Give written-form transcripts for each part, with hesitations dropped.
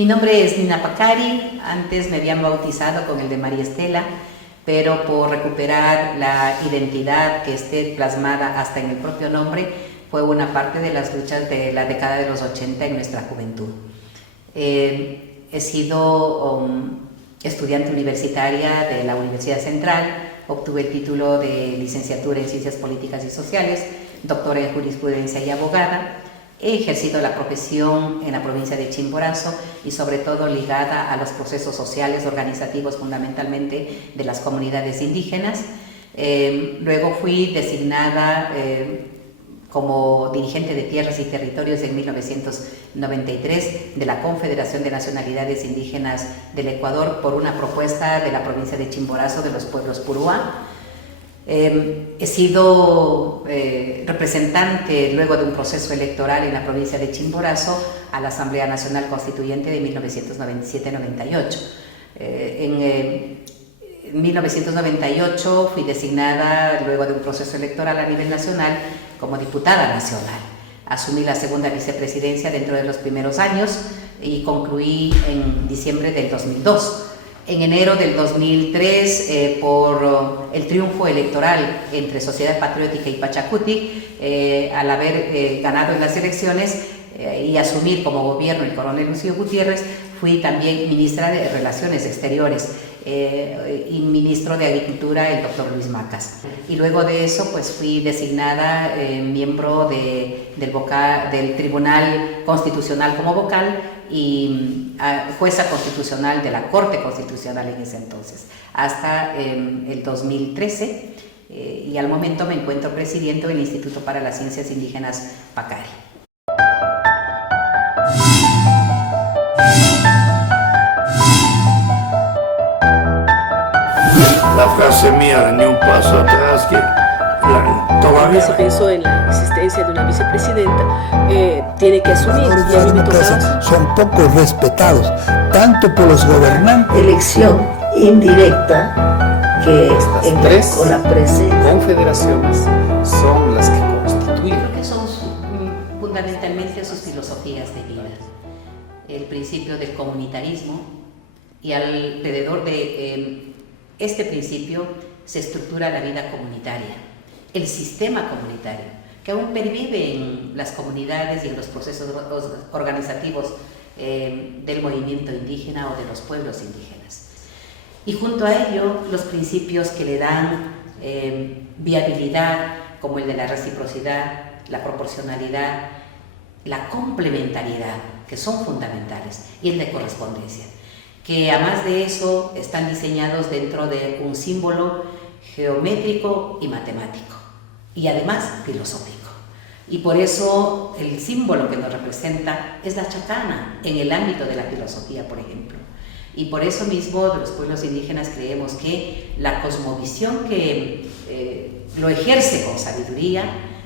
Mi nombre es Nina Pacari, antes me habían bautizado con el de María Estela, pero por recuperar la identidad que esté plasmada hasta en el propio nombre, fue una parte de las luchas de la década de los 80 en nuestra juventud. He sido estudiante universitaria de la Universidad Central, obtuve el título de licenciatura en Ciencias Políticas y Sociales, doctora en Jurisprudencia y abogada. He ejercido la profesión en la provincia de Chimborazo y sobre todo ligada a los procesos sociales, organizativos fundamentalmente de las comunidades indígenas. Luego fui designada como dirigente de Tierras y Territorios en 1993 de la Confederación de Nacionalidades Indígenas del Ecuador por una propuesta de la provincia de Chimborazo de los pueblos Puruá. He sido representante luego de un proceso electoral en la provincia de Chimborazo a la Asamblea Nacional Constituyente de 1997-98. En 1998 fui designada luego de un proceso electoral a nivel nacional como diputada nacional. Asumí la segunda vicepresidencia dentro de los primeros años y concluí en diciembre del 2002. En enero del 2003, por el triunfo electoral entre Sociedad Patriótica y Pachacuti, al haber ganado en las elecciones y asumir como gobierno el coronel Lucio Gutiérrez, fui también ministra de Relaciones Exteriores y ministro de Agricultura el doctor Luis Macas. Y luego de eso pues fui designada miembro del Tribunal Constitucional como vocal y jueza constitucional de la Corte Constitucional en ese entonces, hasta el 2013 y al momento me encuentro presidiendo el Instituto para las Ciencias Indígenas Pacari. La frase mía de ni un paso atrás, que todavía se pensó en la existencia de una vicepresidenta, tiene que asumir. Y a mí me tocaba. Son poco respetados, tanto por los gobernantes. Elección indirecta que estas tres con la presencia. confederaciones son las que constituyen. Creo que son fundamentalmente sus filosofías de vida. El principio del comunitarismo y alrededor de este principio se estructura la vida comunitaria, el sistema comunitario, que aún pervive en las comunidades y en los procesos organizativos del movimiento indígena o de los pueblos indígenas. Y junto a ello, los principios que le dan viabilidad, como el de la reciprocidad, la proporcionalidad, la complementariedad, que son fundamentales, y el de correspondencia, que además de eso están diseñados dentro de un símbolo geométrico y matemático, y además filosófico. Y por eso el símbolo que nos representa es la chacana, en el ámbito de la filosofía, por ejemplo. Y por eso mismo de los pueblos indígenas creemos que la cosmovisión que lo ejerce con sabiduría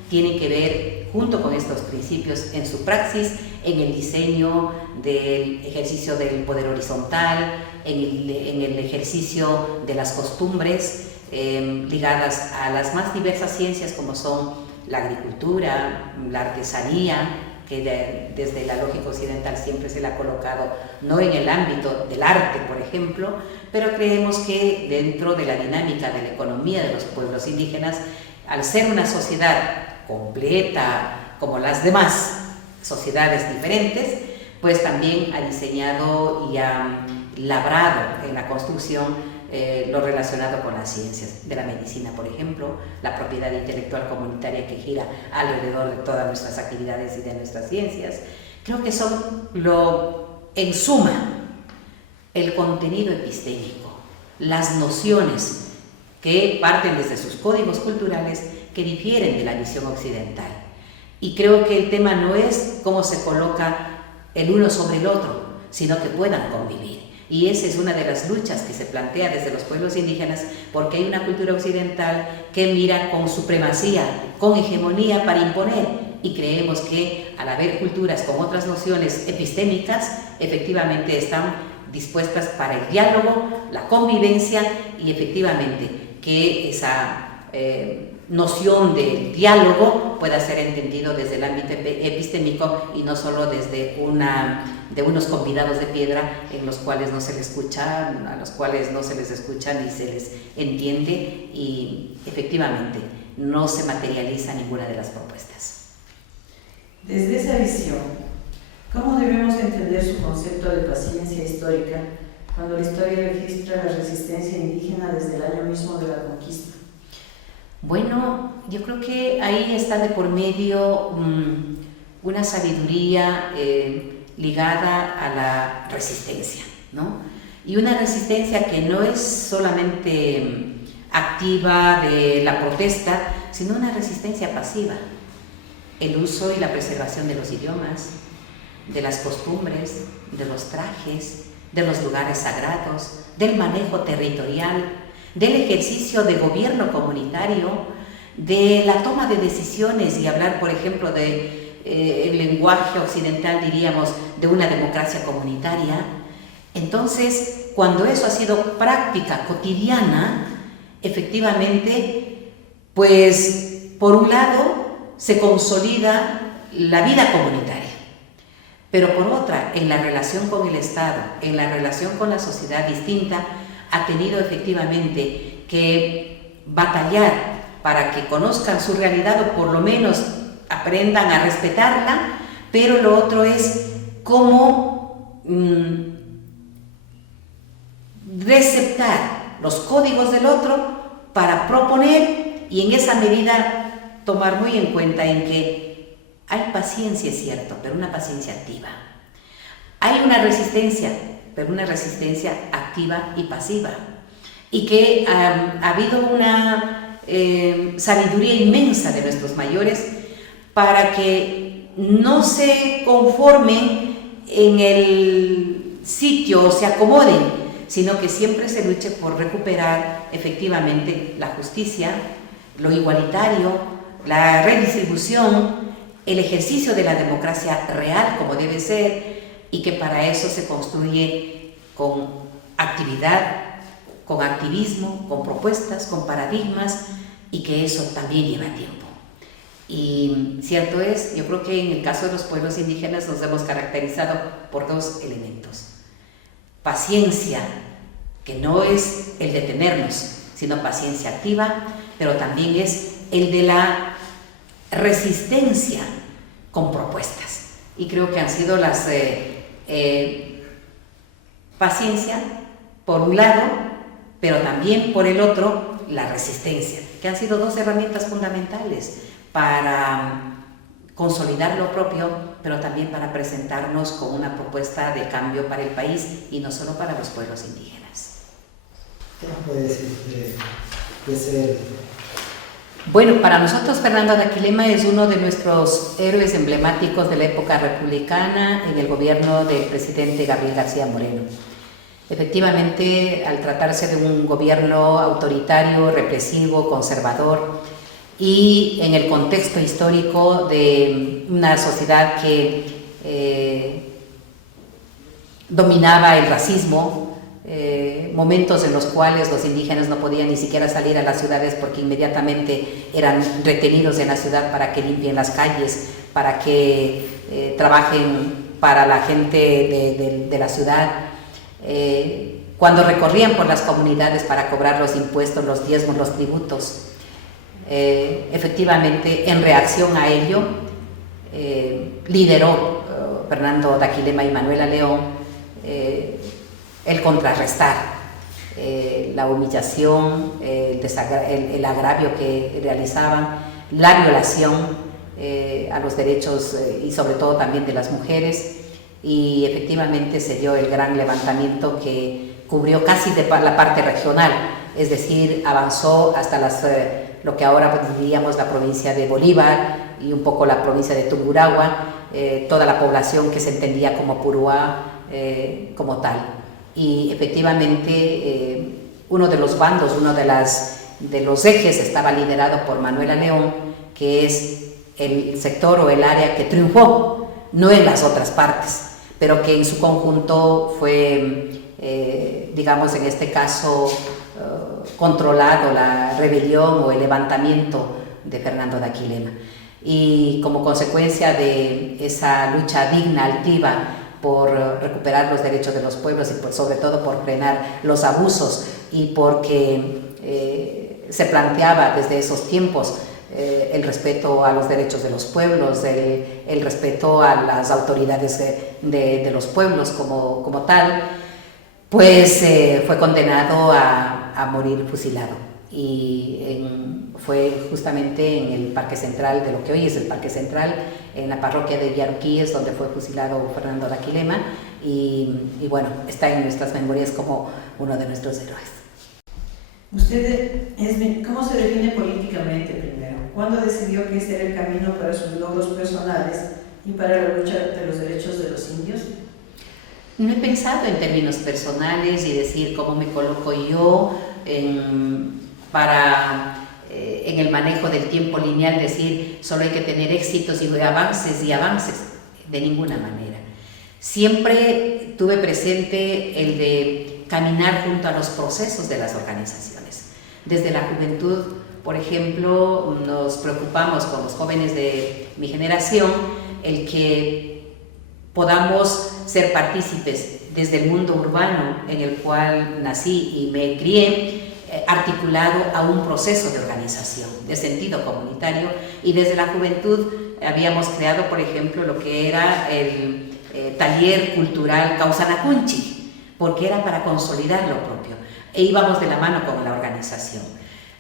tiene que ver junto con estos principios en su praxis, en el diseño del ejercicio del poder horizontal, en el ejercicio de las costumbres ligadas a las más diversas ciencias como son la agricultura, la artesanía, que desde la lógica occidental siempre se le ha colocado no en el ámbito del arte, por ejemplo, pero creemos que dentro de la dinámica de la economía de los pueblos indígenas, al ser una sociedad completa como las demás sociedades diferentes, pues también ha diseñado y ha labrado en la construcción lo relacionado con las ciencias de la medicina, por ejemplo, la propiedad intelectual comunitaria que gira alrededor de todas nuestras actividades y de nuestras ciencias. Creo que son en suma, el contenido epistémico, las nociones que parten desde sus códigos culturales que difieren de la visión occidental. Y creo que el tema no es cómo se coloca el uno sobre el otro, sino que puedan convivir. Y esa es una de las luchas que se plantea desde los pueblos indígenas, porque hay una cultura occidental que mira con supremacía, con hegemonía para imponer, y creemos que al haber culturas con otras nociones epistémicas, efectivamente están dispuestas para el diálogo, la convivencia y efectivamente que esa noción del diálogo pueda ser entendido desde el ámbito epistémico y no solo desde de unos convidados de piedra en los cuales no se les escucha, a los cuales no se les escucha ni se les entiende y efectivamente no se materializa ninguna de las propuestas. Desde esa visión, ¿cómo debemos entender su concepto de paciencia histórica cuando la historia registra la resistencia indígena desde el año mismo de la conquista? Bueno, yo creo que ahí está de por medio una sabiduría ligada a la resistencia, ¿no? Y una resistencia que no es solamente activa de la protesta, sino una resistencia pasiva. El uso y la preservación de los idiomas, de las costumbres, de los trajes, de los lugares sagrados, del manejo territorial, del ejercicio de gobierno comunitario, de la toma de decisiones y hablar, por ejemplo, el lenguaje occidental, diríamos, de una democracia comunitaria. Entonces, cuando eso ha sido práctica cotidiana, efectivamente, pues, por un lado, se consolida la vida comunitaria, pero por otra, en la relación con el Estado, en la relación con la sociedad distinta, ha tenido efectivamente que batallar para que conozcan su realidad o por lo menos aprendan a respetarla, pero lo otro es cómo receptar los códigos del otro para proponer y en esa medida tomar muy en cuenta en que hay paciencia, es cierto, pero una paciencia activa. Hay una resistencia, pero una resistencia activa y pasiva, y que ha habido una sabiduría inmensa de nuestros mayores para que no se conformen en el sitio o se acomoden, sino que siempre se luche por recuperar efectivamente la justicia, lo igualitario, la redistribución, el ejercicio de la democracia real como debe ser, y que para eso se construye con actividad, con activismo, con propuestas, con paradigmas, y que eso también lleva tiempo. Y cierto es, yo creo que en el caso de los pueblos indígenas nos hemos caracterizado por dos elementos. Paciencia, que no es el detenernos, sino paciencia activa, pero también es el de la resistencia con propuestas. Y creo que han sido las paciencia por un lado, pero también por el otro la resistencia, que han sido dos herramientas fundamentales para consolidar lo propio, pero también para presentarnos con una propuesta de cambio para el país y no solo para los pueblos indígenas. ¿Qué nos puede decir de ese? Bueno, para nosotros Fernando Daquilema es uno de nuestros héroes emblemáticos de la época republicana en el gobierno del presidente Gabriel García Moreno. Efectivamente, al tratarse de un gobierno autoritario, represivo, conservador y en el contexto histórico de una sociedad que dominaba el racismo, momentos en los cuales los indígenas no podían ni siquiera salir a las ciudades porque inmediatamente eran retenidos en la ciudad para que limpien las calles, para que trabajen para la gente de la ciudad. Cuando recorrían por las comunidades para cobrar los impuestos, los diezmos, los tributos, efectivamente en reacción a ello lideró Fernando Daquilema y Manuela León el contrarrestar la humillación, el agravio que realizaban, la violación a los derechos y sobre todo también de las mujeres, y efectivamente se dio el gran levantamiento que cubrió casi de la parte regional, es decir, avanzó hasta lo que ahora diríamos la provincia de Bolívar y un poco la provincia de Tungurahua, toda la población que se entendía como Puruá como tal. Y efectivamente uno de los bandos, uno de los ejes estaba liderado por Manuela León, que es el sector o el área que triunfó, no en las otras partes, pero que en su conjunto fue, digamos en este caso, controlado la rebelión o el levantamiento de Fernando de Aquilema. Y como consecuencia de esa lucha digna, altiva, por recuperar los derechos de los pueblos y sobre todo por frenar los abusos y porque se planteaba desde esos tiempos el respeto a los derechos de los pueblos, el respeto a las autoridades de los pueblos como tal, pues fue condenado a morir fusilado. Y fue justamente en el Parque Central, de lo que hoy es el Parque Central, en la parroquia de Villaruquíes, donde fue fusilado Fernando de Aquilema, y bueno, está en nuestras memorias como uno de nuestros héroes. ¿Cómo se define políticamente primero? ¿Cuándo decidió que este era el camino para sus logros personales y para la lucha de los derechos de los indios? No he pensado en términos personales y decir cómo me coloco yo en el manejo del tiempo lineal, decir solo hay que tener éxitos y avances, de ninguna manera. Siempre tuve presente el de caminar junto a los procesos de las organizaciones. Desde la juventud, por ejemplo, nos preocupamos con los jóvenes de mi generación el que podamos ser partícipes desde el mundo urbano en el cual nací y me crié, articulado a un proceso de organización, de sentido comunitario, y desde la juventud habíamos creado, por ejemplo, lo que era el taller cultural Causanacunchi, porque era para consolidar lo propio, e íbamos de la mano con la organización.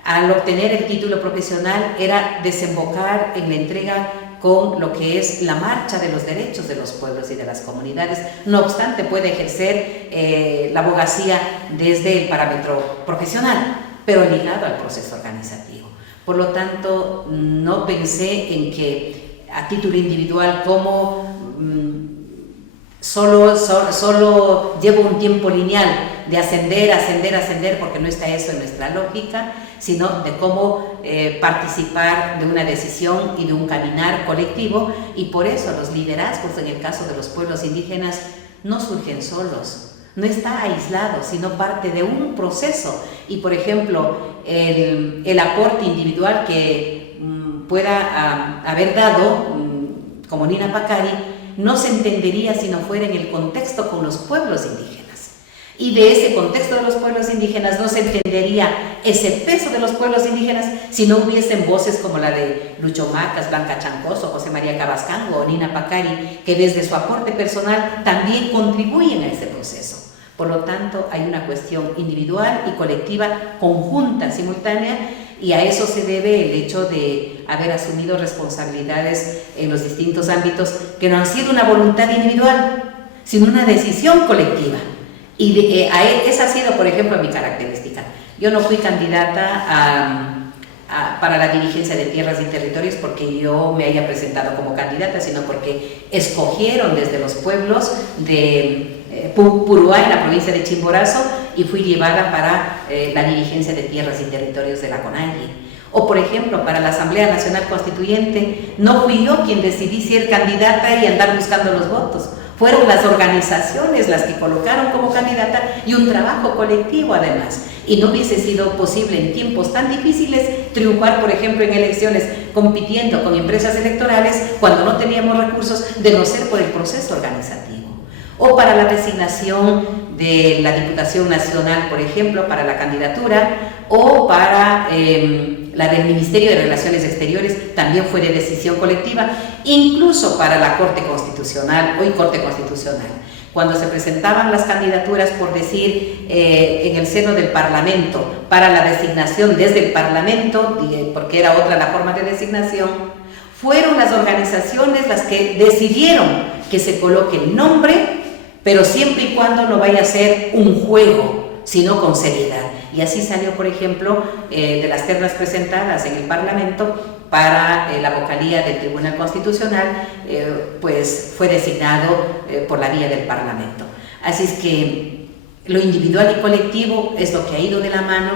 Al obtener el título profesional era desembocar en la entrega con lo que es la marcha de los derechos de los pueblos y de las comunidades. No obstante, puede ejercer la abogacía desde el parámetro profesional, pero ligado al proceso organizativo. Por lo tanto, no pensé en que a título individual como solo llevo un tiempo lineal de ascender, porque no está eso en nuestra lógica, sino de cómo participar de una decisión y de un caminar colectivo, y por eso los liderazgos en el caso de los pueblos indígenas no surgen solos, no está aislado, sino parte de un proceso. Y por ejemplo, el aporte individual que pueda haber dado, como Nina Pacari, no se entendería si no fuera en el contexto con los pueblos indígenas. Y de ese contexto de los pueblos indígenas no se entendería ese peso de los pueblos indígenas si no hubiesen voces como la de Lucho Macas, Blanca Chancoso, José María Cabascango o Nina Pacari, que desde su aporte personal también contribuyen a ese proceso. Por lo tanto, hay una cuestión individual y colectiva, conjunta, simultánea, y a eso se debe el hecho de haber asumido responsabilidades en los distintos ámbitos que no han sido una voluntad individual, sino una decisión colectiva. Y esa ha sido, por ejemplo, mi característica. Yo no fui candidata para la dirigencia de tierras y territorios porque yo me haya presentado como candidata, sino porque escogieron desde los pueblos de Puruá, en la provincia de Chimborazo, y fui llevada para la dirigencia de tierras y territorios de la CONAIE. O, por ejemplo, para la Asamblea Nacional Constituyente, no fui yo quien decidí ser candidata y andar buscando los votos. Fueron las organizaciones las que colocaron como candidata, y un trabajo colectivo además. Y no hubiese sido posible en tiempos tan difíciles triunfar, por ejemplo, en elecciones compitiendo con empresas electorales cuando no teníamos recursos, de no ser por el proceso organizativo. O para la designación de la Diputación Nacional, por ejemplo, para la candidatura, o para la del Ministerio de Relaciones Exteriores, también fue de decisión colectiva, incluso para la Corte Constitucional, hoy Corte Constitucional. Cuando se presentaban las candidaturas, por decir, en el seno del Parlamento, para la designación desde el Parlamento, porque era otra la forma de designación, fueron las organizaciones las que decidieron que se coloque el nombre, pero siempre y cuando no vaya a ser un juego, sino con seriedad. Y así salió, por ejemplo, de las ternas presentadas en el Parlamento para la vocalía del Tribunal Constitucional, pues fue designado por la vía del Parlamento. Así es que lo individual y colectivo es lo que ha ido de la mano,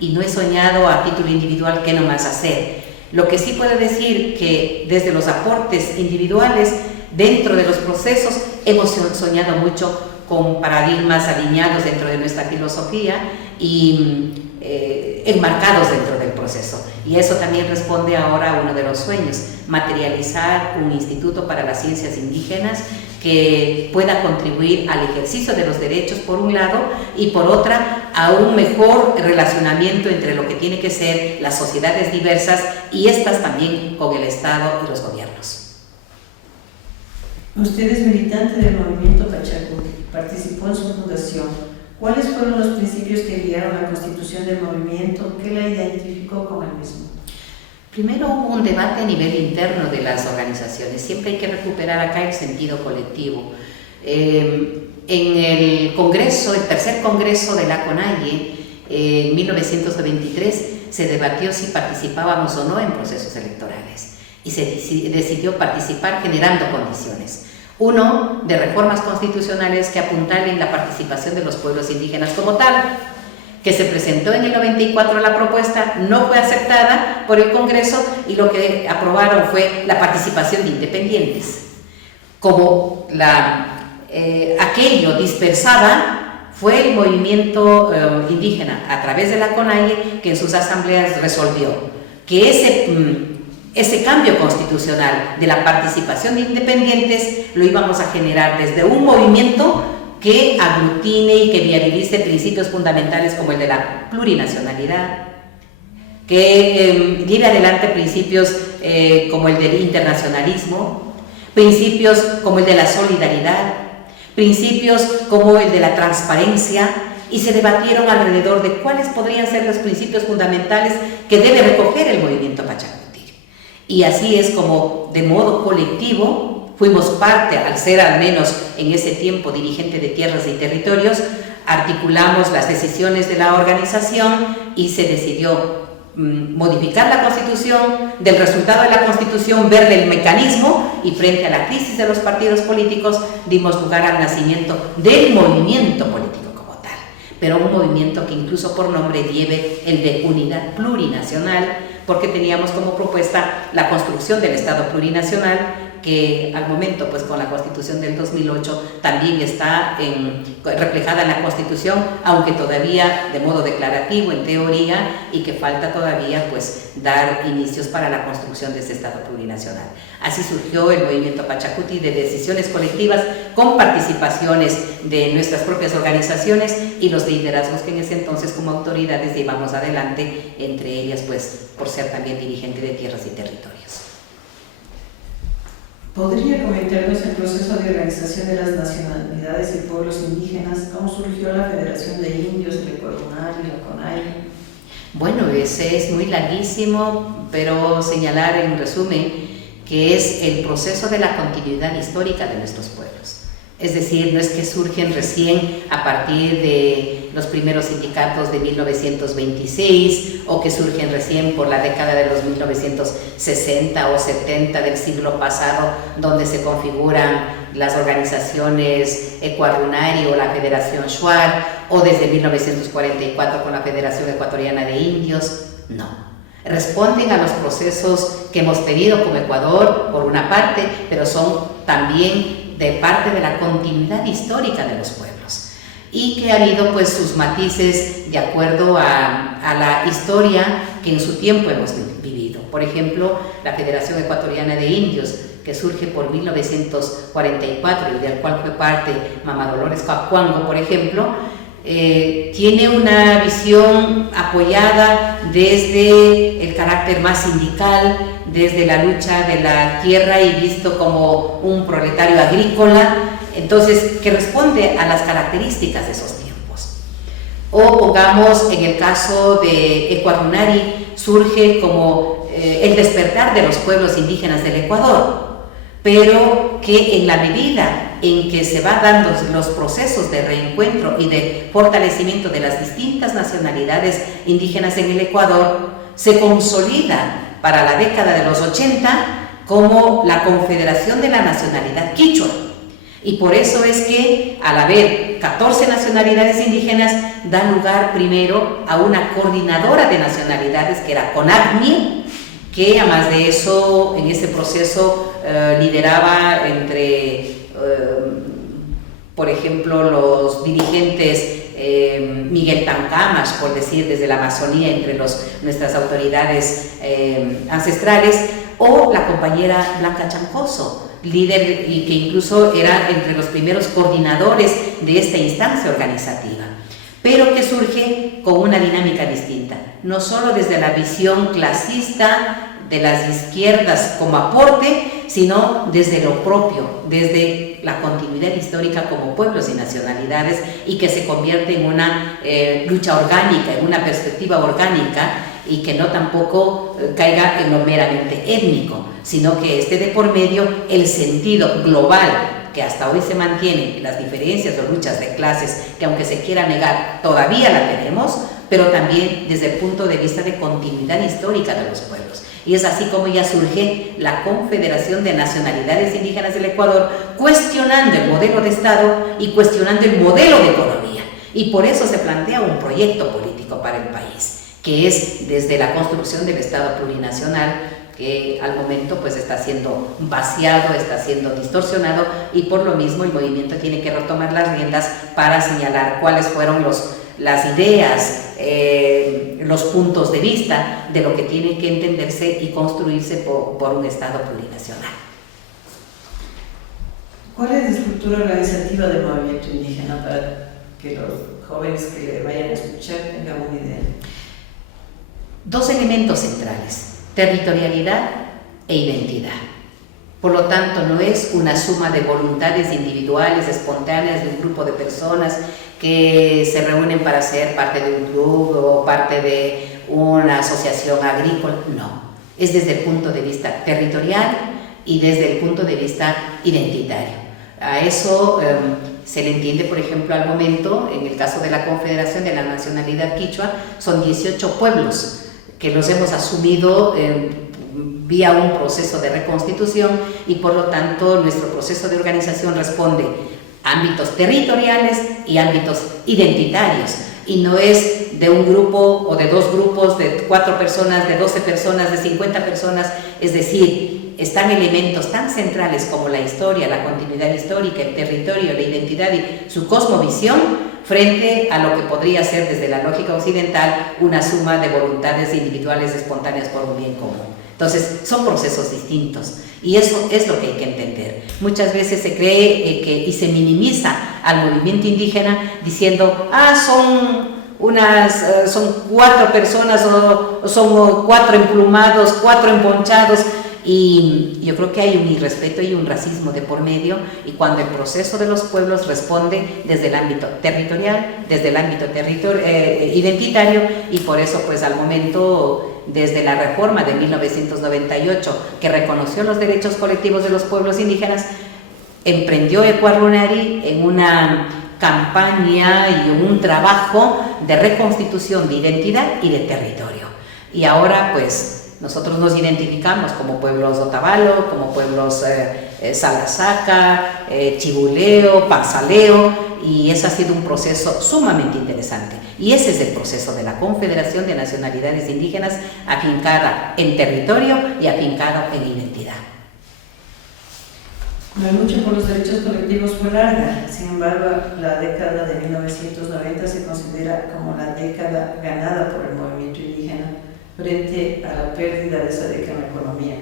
y no he soñado a título individual qué nomás hacer. Lo que sí puedo decir que desde los aportes individuales, dentro de los procesos, hemos soñado mucho con paradigmas alineados dentro de nuestra filosofía, y enmarcados dentro del proceso. Y eso también responde ahora a uno de los sueños, materializar un instituto para las ciencias indígenas que pueda contribuir al ejercicio de los derechos por un lado y por otra a un mejor relacionamiento entre lo que tiene que ser las sociedades diversas y estas también con el Estado y los gobiernos. Usted es militante del movimiento Pachacuti, participó en su fundación. ¿Cuáles fueron los principios que guiaron la constitución del movimiento? ¿Qué la identificó con el mismo? Primero hubo un debate a nivel interno de las organizaciones. Siempre hay que recuperar acá el sentido colectivo. En el Congreso, el tercer Congreso de la CONAIE, en 1923, se debatió si participábamos o no en procesos electorales y se decidió participar generando condiciones. Uno, de reformas constitucionales que apuntalen la participación de los pueblos indígenas como tal, que se presentó en el 94 la propuesta, no fue aceptada por el Congreso y lo que aprobaron fue la participación de independientes. Como aquello dispersaba, fue el movimiento indígena a través de la CONAIE que en sus asambleas resolvió que ese cambio constitucional de la participación de independientes lo íbamos a generar desde un movimiento que aglutine y que viabilice principios fundamentales como el de la plurinacionalidad, que lleve adelante principios como el del internacionalismo, principios como el de la solidaridad, principios como el de la transparencia, y se debatieron alrededor de cuáles podrían ser los principios fundamentales que debe recoger el movimiento Pachacuti. Y así es como, de modo colectivo, fuimos parte, al ser al menos en ese tiempo dirigente de tierras y territorios, articulamos las decisiones de la organización y se decidió modificar la Constitución, del resultado de la Constitución ver el mecanismo y frente a la crisis de los partidos políticos dimos lugar al nacimiento del movimiento político como tal, pero un movimiento que incluso por nombre lleve el de unidad plurinacional, porque teníamos como propuesta la construcción del Estado plurinacional, que al momento, pues con la Constitución del 2008, también está reflejada en la Constitución, aunque todavía de modo declarativo, en teoría, y que falta todavía, pues, dar inicios para la construcción de ese Estado plurinacional. Así surgió el movimiento Pachacuti de decisiones colectivas con participaciones de nuestras propias organizaciones y los liderazgos que en ese entonces como autoridades llevamos adelante, entre ellas, pues, por ser también dirigente de tierras y territorios. ¿Podría comentarnos el proceso de organización de las nacionalidades y pueblos indígenas? ¿Cómo surgió la Federación de Indios, el Ecuador y la CONAIE? Bueno, ese es muy larguísimo, pero señalar en resumen que es el proceso de la continuidad histórica de nuestros pueblos. Es decir, no es que surgen recién a partir de los primeros sindicatos de 1926 o que surgen recién por la década de los 1960 o 70 del siglo pasado, donde se configuran las organizaciones Ecuarunari o la Federación Shuar, o desde 1944 con la Federación Ecuatoriana de Indios. No. Responden a los procesos que hemos pedido como Ecuador, por una parte, pero son también de parte de la continuidad histórica de los pueblos y que ha habido pues sus matices de acuerdo a la historia que en su tiempo hemos vivido. Por ejemplo, la Federación Ecuatoriana de Indios, que surge por 1944 y del cual fue parte Mama Dolores Coacuango, por ejemplo, tiene una visión apoyada desde el carácter más sindical, desde la lucha de la tierra y visto como un proletario agrícola, entonces que responde a las características de esos tiempos. O pongamos en el caso de Ecuarunari, surge como el despertar de los pueblos indígenas del Ecuador, pero que en la medida en que se van dando los procesos de reencuentro y de fortalecimiento de las distintas nacionalidades indígenas en el Ecuador, se consolida para la década de los 80 como la Confederación de la Nacionalidad Quichua. Y por eso es que, al haber 14 nacionalidades indígenas, da lugar primero a una coordinadora de nacionalidades que era CONACNI, que además de eso, en ese proceso lideraba entre, por ejemplo, los dirigentes Miguel Tancamash, por decir, desde la Amazonía, entre nuestras autoridades ancestrales, o la compañera Blanca Chancoso, líder y que incluso era entre los primeros coordinadores de esta instancia organizativa, pero que surge con una dinámica distinta, no solo desde la visión clasista de las izquierdas como aporte, sino desde lo propio, desde la continuidad histórica como pueblos y nacionalidades, y que se convierte en una lucha orgánica, en una perspectiva orgánica, y que no tampoco caiga en lo meramente étnico, sino que esté de por medio el sentido global que hasta hoy se mantienen, las diferencias o luchas de clases, que aunque se quiera negar, todavía la tenemos, pero también desde el punto de vista de continuidad histórica de los pueblos. Y es así como ya surge la Confederación de Nacionalidades Indígenas del Ecuador, cuestionando el modelo de Estado y cuestionando el modelo de economía. Y por eso se plantea un proyecto político para el país, que es desde la construcción del Estado plurinacional, que al momento pues está siendo vaciado, está siendo distorsionado, y por lo mismo el movimiento tiene que retomar las riendas para señalar cuáles fueron las ideas, los puntos de vista de lo que tiene que entenderse y construirse por un Estado plurinacional. ¿Cuál es la estructura organizativa del movimiento indígena para que los jóvenes que le vayan a escuchar tengan una idea? Dos elementos centrales: territorialidad e identidad. Por lo tanto, no es una suma de voluntades individuales, espontáneas de un grupo de personas que se reúnen para ser parte de un club o parte de una asociación agrícola. No, es desde el punto de vista territorial y desde el punto de vista identitario. A eso se le entiende, por ejemplo, al momento, en el caso de la Confederación de la Nacionalidad Quichua, son 18 pueblos que los hemos asumido vía un proceso de reconstitución, y por lo tanto nuestro proceso de organización responde a ámbitos territoriales y ámbitos identitarios, y no es de un grupo o de dos grupos, de 4 personas, de 12 personas, de 50 personas, es decir, están elementos tan centrales como la historia, la continuidad histórica, el territorio, la identidad y su cosmovisión, frente a lo que podría ser desde la lógica occidental una suma de voluntades individuales espontáneas por un bien común. Entonces, son procesos distintos, y eso es lo que hay que entender. Muchas veces se cree y se minimiza al movimiento indígena diciendo, son 4 personas o son 4 emplumados, 4 emponchados. Y yo creo que hay un irrespeto y un racismo de por medio, y cuando el proceso de los pueblos responde desde el ámbito territorial, desde el ámbito identitario, y por eso pues al momento, desde la reforma de 1998, que reconoció los derechos colectivos de los pueblos indígenas, emprendió Ecuarunari en una campaña y en un trabajo de reconstitución de identidad y de territorio. Y ahora pues nosotros nos identificamos como pueblos Otavalo, como pueblos Salasaca, Chibuleo, Panzaleo, y ese ha sido un proceso sumamente interesante. Y ese es el proceso de la Confederación de Nacionalidades Indígenas, afincada en territorio y afincada en identidad. La lucha por los derechos colectivos fue larga, sin embargo, la década de 1990 se considera como la década ganada por el movimiento indígena frente a la pérdida de esa década en la economía.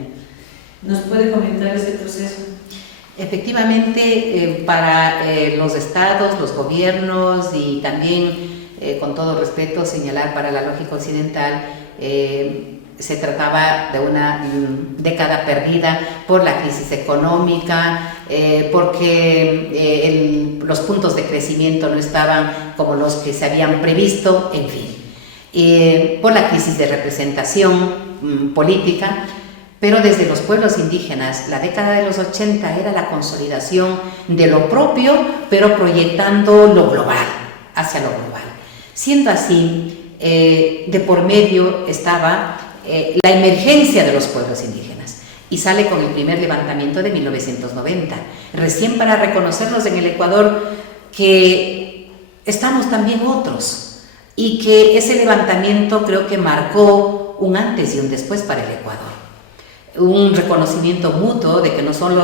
¿Nos puede comentar ese proceso? Efectivamente, para los estados, los gobiernos, y también, con todo respeto, señalar para la lógica occidental, se trataba de una década perdida por la crisis económica, porque los puntos de crecimiento no estaban como los que se habían previsto, en fin. Por la crisis de representación política, pero desde los pueblos indígenas la década de los 80 era la consolidación de lo propio, pero proyectando lo global, hacia lo global. Siendo así, de por medio estaba la emergencia de los pueblos indígenas, y sale con el primer levantamiento de 1990, recién para reconocernos en el Ecuador que estamos también otros, y que ese levantamiento creo que marcó un antes y un después para el Ecuador. Un reconocimiento mutuo de que no son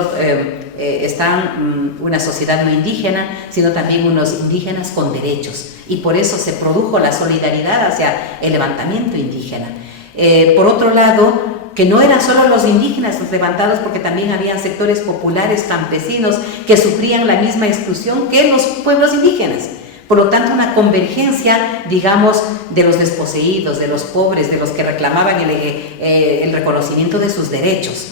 están una sociedad no indígena, sino también unos indígenas con derechos. Y por eso se produjo la solidaridad hacia el levantamiento indígena. Por otro lado, que no eran solo los indígenas los levantados, porque también habían sectores populares, campesinos, que sufrían la misma exclusión que los pueblos indígenas. Por lo tanto, una convergencia, digamos, de los desposeídos, de los pobres, de los que reclamaban el reconocimiento de sus derechos.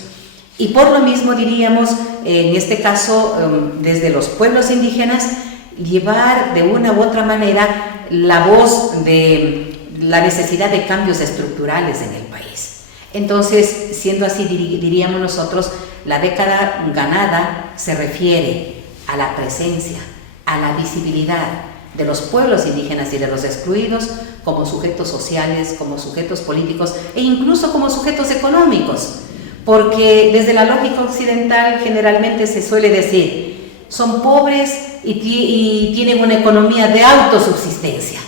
Y por lo mismo diríamos, en este caso, desde los pueblos indígenas, llevar de una u otra manera la voz de la necesidad de cambios estructurales en el país. Entonces, siendo así, diríamos nosotros, la década ganada se refiere a la presencia, a la visibilidad de los pueblos indígenas y de los excluidos como sujetos sociales, como sujetos políticos e incluso como sujetos económicos. Porque desde la lógica occidental generalmente se suele decir, son pobres y tienen una economía de autosubsistencia.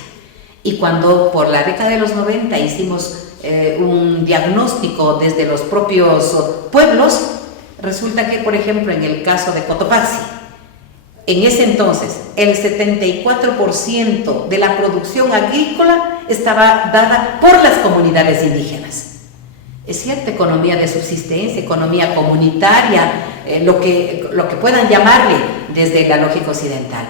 Y cuando por la década de los 90 hicimos un diagnóstico desde los propios pueblos, resulta que, por ejemplo, en el caso de Cotopaxi, en ese entonces el 74% de la producción agrícola estaba dada por las comunidades indígenas. Es cierta economía de subsistencia, economía comunitaria, lo que puedan llamarle desde la lógica occidental,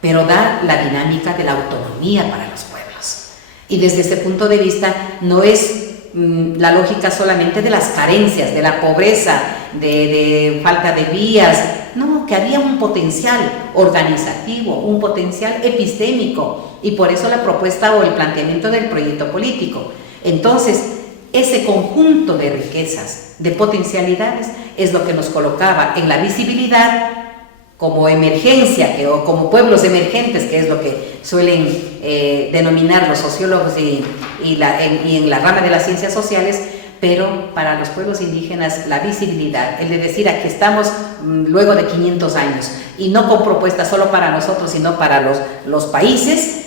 pero da la dinámica de la autonomía para los pueblos. Y desde ese punto de vista no es la lógica solamente de las carencias, de la pobreza, de falta de vías, no, que había un potencial organizativo, un potencial epistémico, y por eso la propuesta o el planteamiento del proyecto político. Entonces, ese conjunto de riquezas, de potencialidades, es lo que nos colocaba en la visibilidad como emergencia, o como pueblos emergentes, que es lo que suelen denominar los sociólogos y en la rama de las ciencias sociales, pero para los pueblos indígenas la visibilidad, el de decir aquí estamos luego de 500 años, y no con propuestas solo para nosotros, sino para los países,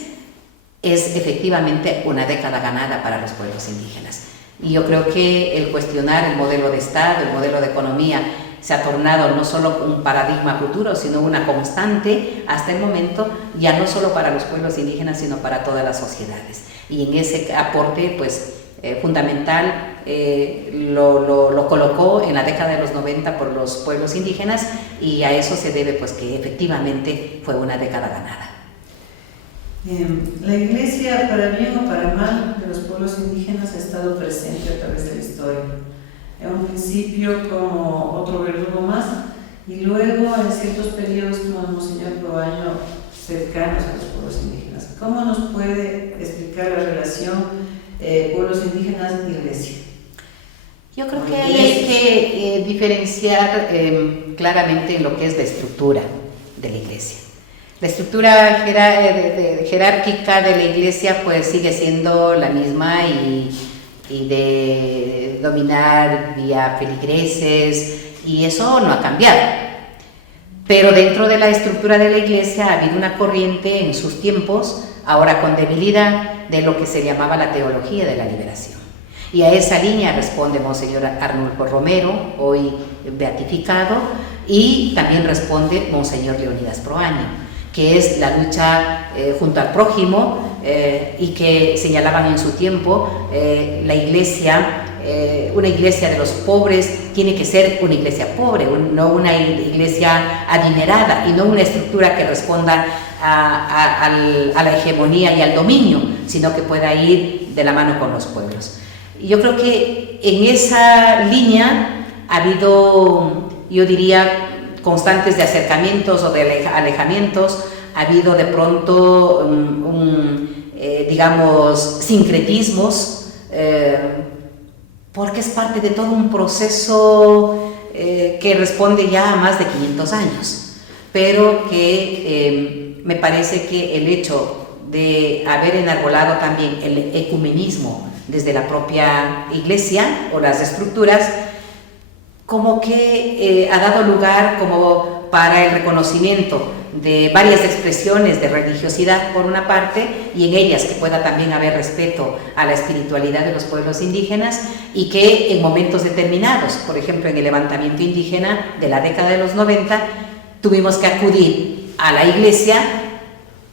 es efectivamente una década ganada para los pueblos indígenas. Y yo creo que el cuestionar el modelo de Estado, el modelo de economía, se ha tornado no solo un paradigma futuro, sino una constante hasta el momento, ya no solo para los pueblos indígenas, sino para todas las sociedades. Y en ese aporte, pues, fundamental, lo colocó en la década de los 90 por los pueblos indígenas, y a eso se debe, pues, que efectivamente fue una década ganada. La Iglesia, para bien o para mal, de los pueblos indígenas ha estado presente a través de la historia. En un principio como otro verdugo más, y luego en ciertos periodos como Monseñor Proaño, cercanos a los pueblos indígenas. ¿Cómo nos puede explicar la relación pueblos indígenas y Iglesia? Yo creo que ahí hay que diferenciar claramente lo que es la estructura de la Iglesia. La estructura jerárquica de la Iglesia pues sigue siendo la misma y de dominar vía feligreses, y eso no ha cambiado. Pero dentro de la estructura de la Iglesia ha habido una corriente en sus tiempos, ahora con debilidad, de lo que se llamaba la teología de la liberación. Y a esa línea responde Monseñor Arnulfo Romero, hoy beatificado, y también responde Monseñor Leonidas Proaño, que es la lucha junto al prójimo, y que señalaban en su tiempo la Iglesia, una iglesia de los pobres tiene que ser una iglesia pobre, no una iglesia adinerada, y no una estructura que responda a la hegemonía y al dominio, sino que pueda ir de la mano con los pueblos. Y yo creo que en esa línea ha habido, yo diría, constantes de acercamientos o de alejamientos. Ha habido de pronto digamos, sincretismos, porque es parte de todo un proceso que responde ya a más de 500 años, pero que me parece que el hecho de haber enarbolado también el ecumenismo desde la propia Iglesia o las estructuras, como que ha dado lugar como para el reconocimiento de varias expresiones de religiosidad por una parte, y en ellas que pueda también haber respeto a la espiritualidad de los pueblos indígenas, y que en momentos determinados, por ejemplo en el levantamiento indígena de la década de los 90, tuvimos que acudir a la iglesia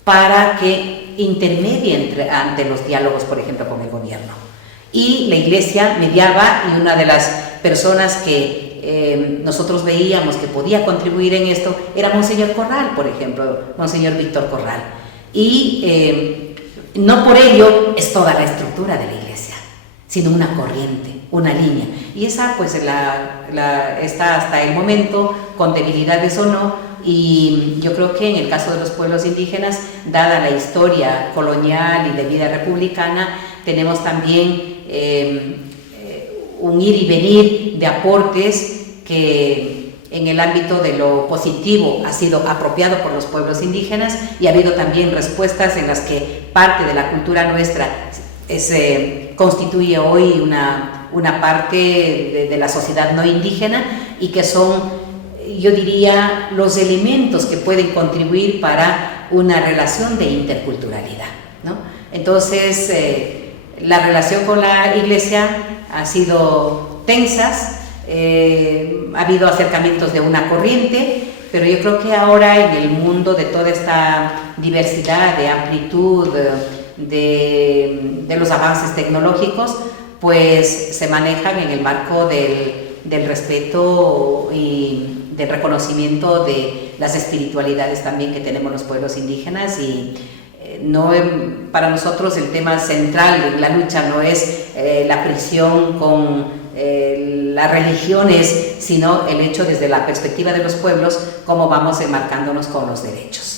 para que intermedie ante los diálogos, por ejemplo, con el gobierno. Y la iglesia mediaba, y una de las personas que nosotros veíamos que podía contribuir en esto era Monseñor Corral, por ejemplo, Monseñor Víctor Corral. Y no por ello es toda la estructura de la iglesia, sino una corriente, una línea. Y esa pues está hasta el momento, con debilidades o no, y yo creo que en el caso de los pueblos indígenas, dada la historia colonial y de vida republicana, tenemos también un ir y venir de aportes que en el ámbito de lo positivo ha sido apropiado por los pueblos indígenas, y ha habido también respuestas en las que parte de la cultura nuestra constituye hoy una parte de la sociedad no indígena, y que son, yo diría, los elementos que pueden contribuir para una relación de interculturalidad, ¿no? Entonces, la relación con la iglesia ha sido tensas, ha habido acercamientos de una corriente, pero yo creo que ahora en el mundo de toda esta diversidad, de amplitud, de los avances tecnológicos, pues se manejan en el marco del respeto y del reconocimiento de las espiritualidades también que tenemos los pueblos indígenas. Y no, para nosotros el tema central en la lucha no es la fricción con las religiones, sino el hecho desde la perspectiva de los pueblos, cómo vamos enmarcándonos con los derechos.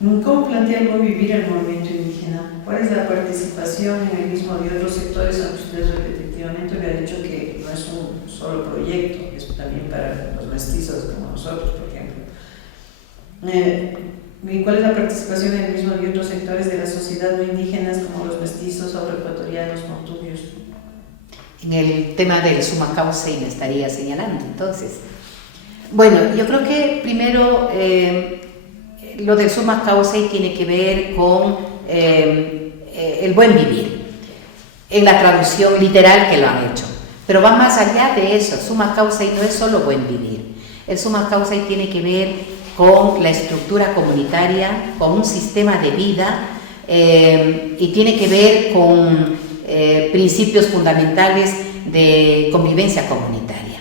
¿Cómo plantea el buen vivir el movimiento indígena? ¿Cuál es la participación en el mismo de otros sectores? Aunque usted repetitivamente le ha dicho que no es un solo proyecto, es también para los mestizos como nosotros, por ejemplo. ¿Y cuál es la participación en el mismo de otros sectores de la sociedad no indígenas como los mestizos, afroecuatorianos, montubios? En el tema del summa causa, y me estaría señalando entonces. Bueno, yo creo que primero lo del summa causa tiene que ver con el buen vivir, en la traducción literal que lo han hecho, pero va más allá de eso. Summa causa no es solo buen vivir, el summa causa tiene que ver con la estructura comunitaria, con un sistema de vida, y tiene que ver con principios fundamentales de convivencia comunitaria.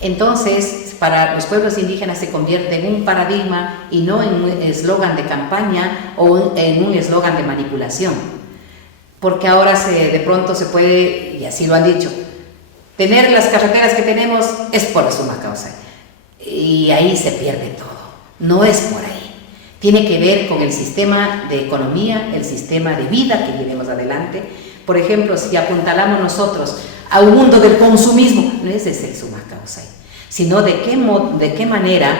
Entonces, para los pueblos indígenas se convierte en un paradigma y no en un eslogan de campaña o en un eslogan de manipulación, porque ahora de pronto se puede, y así lo han dicho, tener las carreteras que tenemos es por la summa causa, y ahí se pierde todo. No es por ahí. Tiene que ver con el sistema de economía, el sistema de vida que llevemos adelante. Por ejemplo, si apuntalamos nosotros a un mundo del consumismo, no es ese el summa causa, sino de qué manera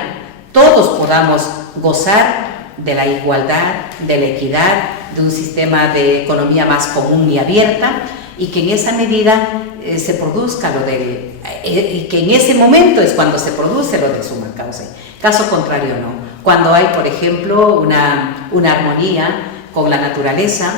todos podamos gozar de la igualdad, de la equidad, de un sistema de economía más común y abierta, y que en esa medida se produzca y que en ese momento es cuando se produce lo del summa causa. Caso contrario no. Cuando hay, por ejemplo, una armonía con la naturaleza,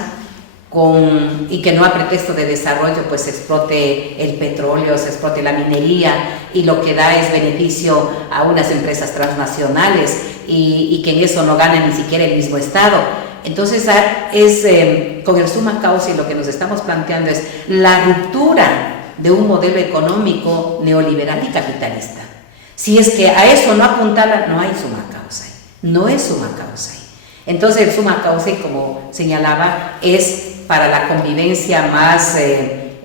y que no a pretexto de desarrollo pues se explote el petróleo, se explote la minería, y lo que da es beneficio a unas empresas transnacionales, y que en eso no gana ni siquiera el mismo Estado. Entonces con el summa causa, y lo que nos estamos planteando es la ruptura de un modelo económico neoliberal y capitalista. Si es que a eso no apuntala, no hay summa causa, no es summa causa. Entonces el summa causa, como señalaba, es para la convivencia más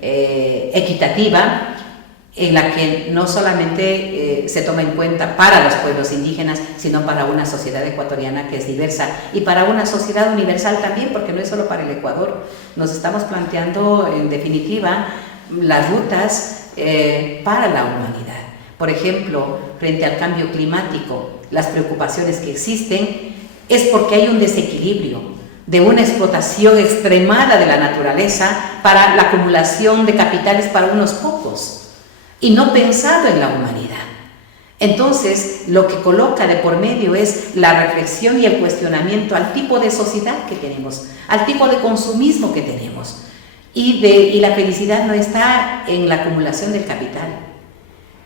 equitativa, en la que no solamente se toma en cuenta para los pueblos indígenas, sino para una sociedad ecuatoriana que es diversa, y para una sociedad universal también, porque no es solo para el Ecuador. Nos estamos planteando, en definitiva, las rutas para la humanidad. Por ejemplo, frente al cambio climático, las preocupaciones que existen es porque hay un desequilibrio de una explotación extremada de la naturaleza para la acumulación de capitales para unos pocos, y no pensado en la humanidad. Entonces, lo que coloca de por medio es la reflexión y el cuestionamiento al tipo de sociedad que tenemos, al tipo de consumismo que tenemos. Y la felicidad no está en la acumulación del capital.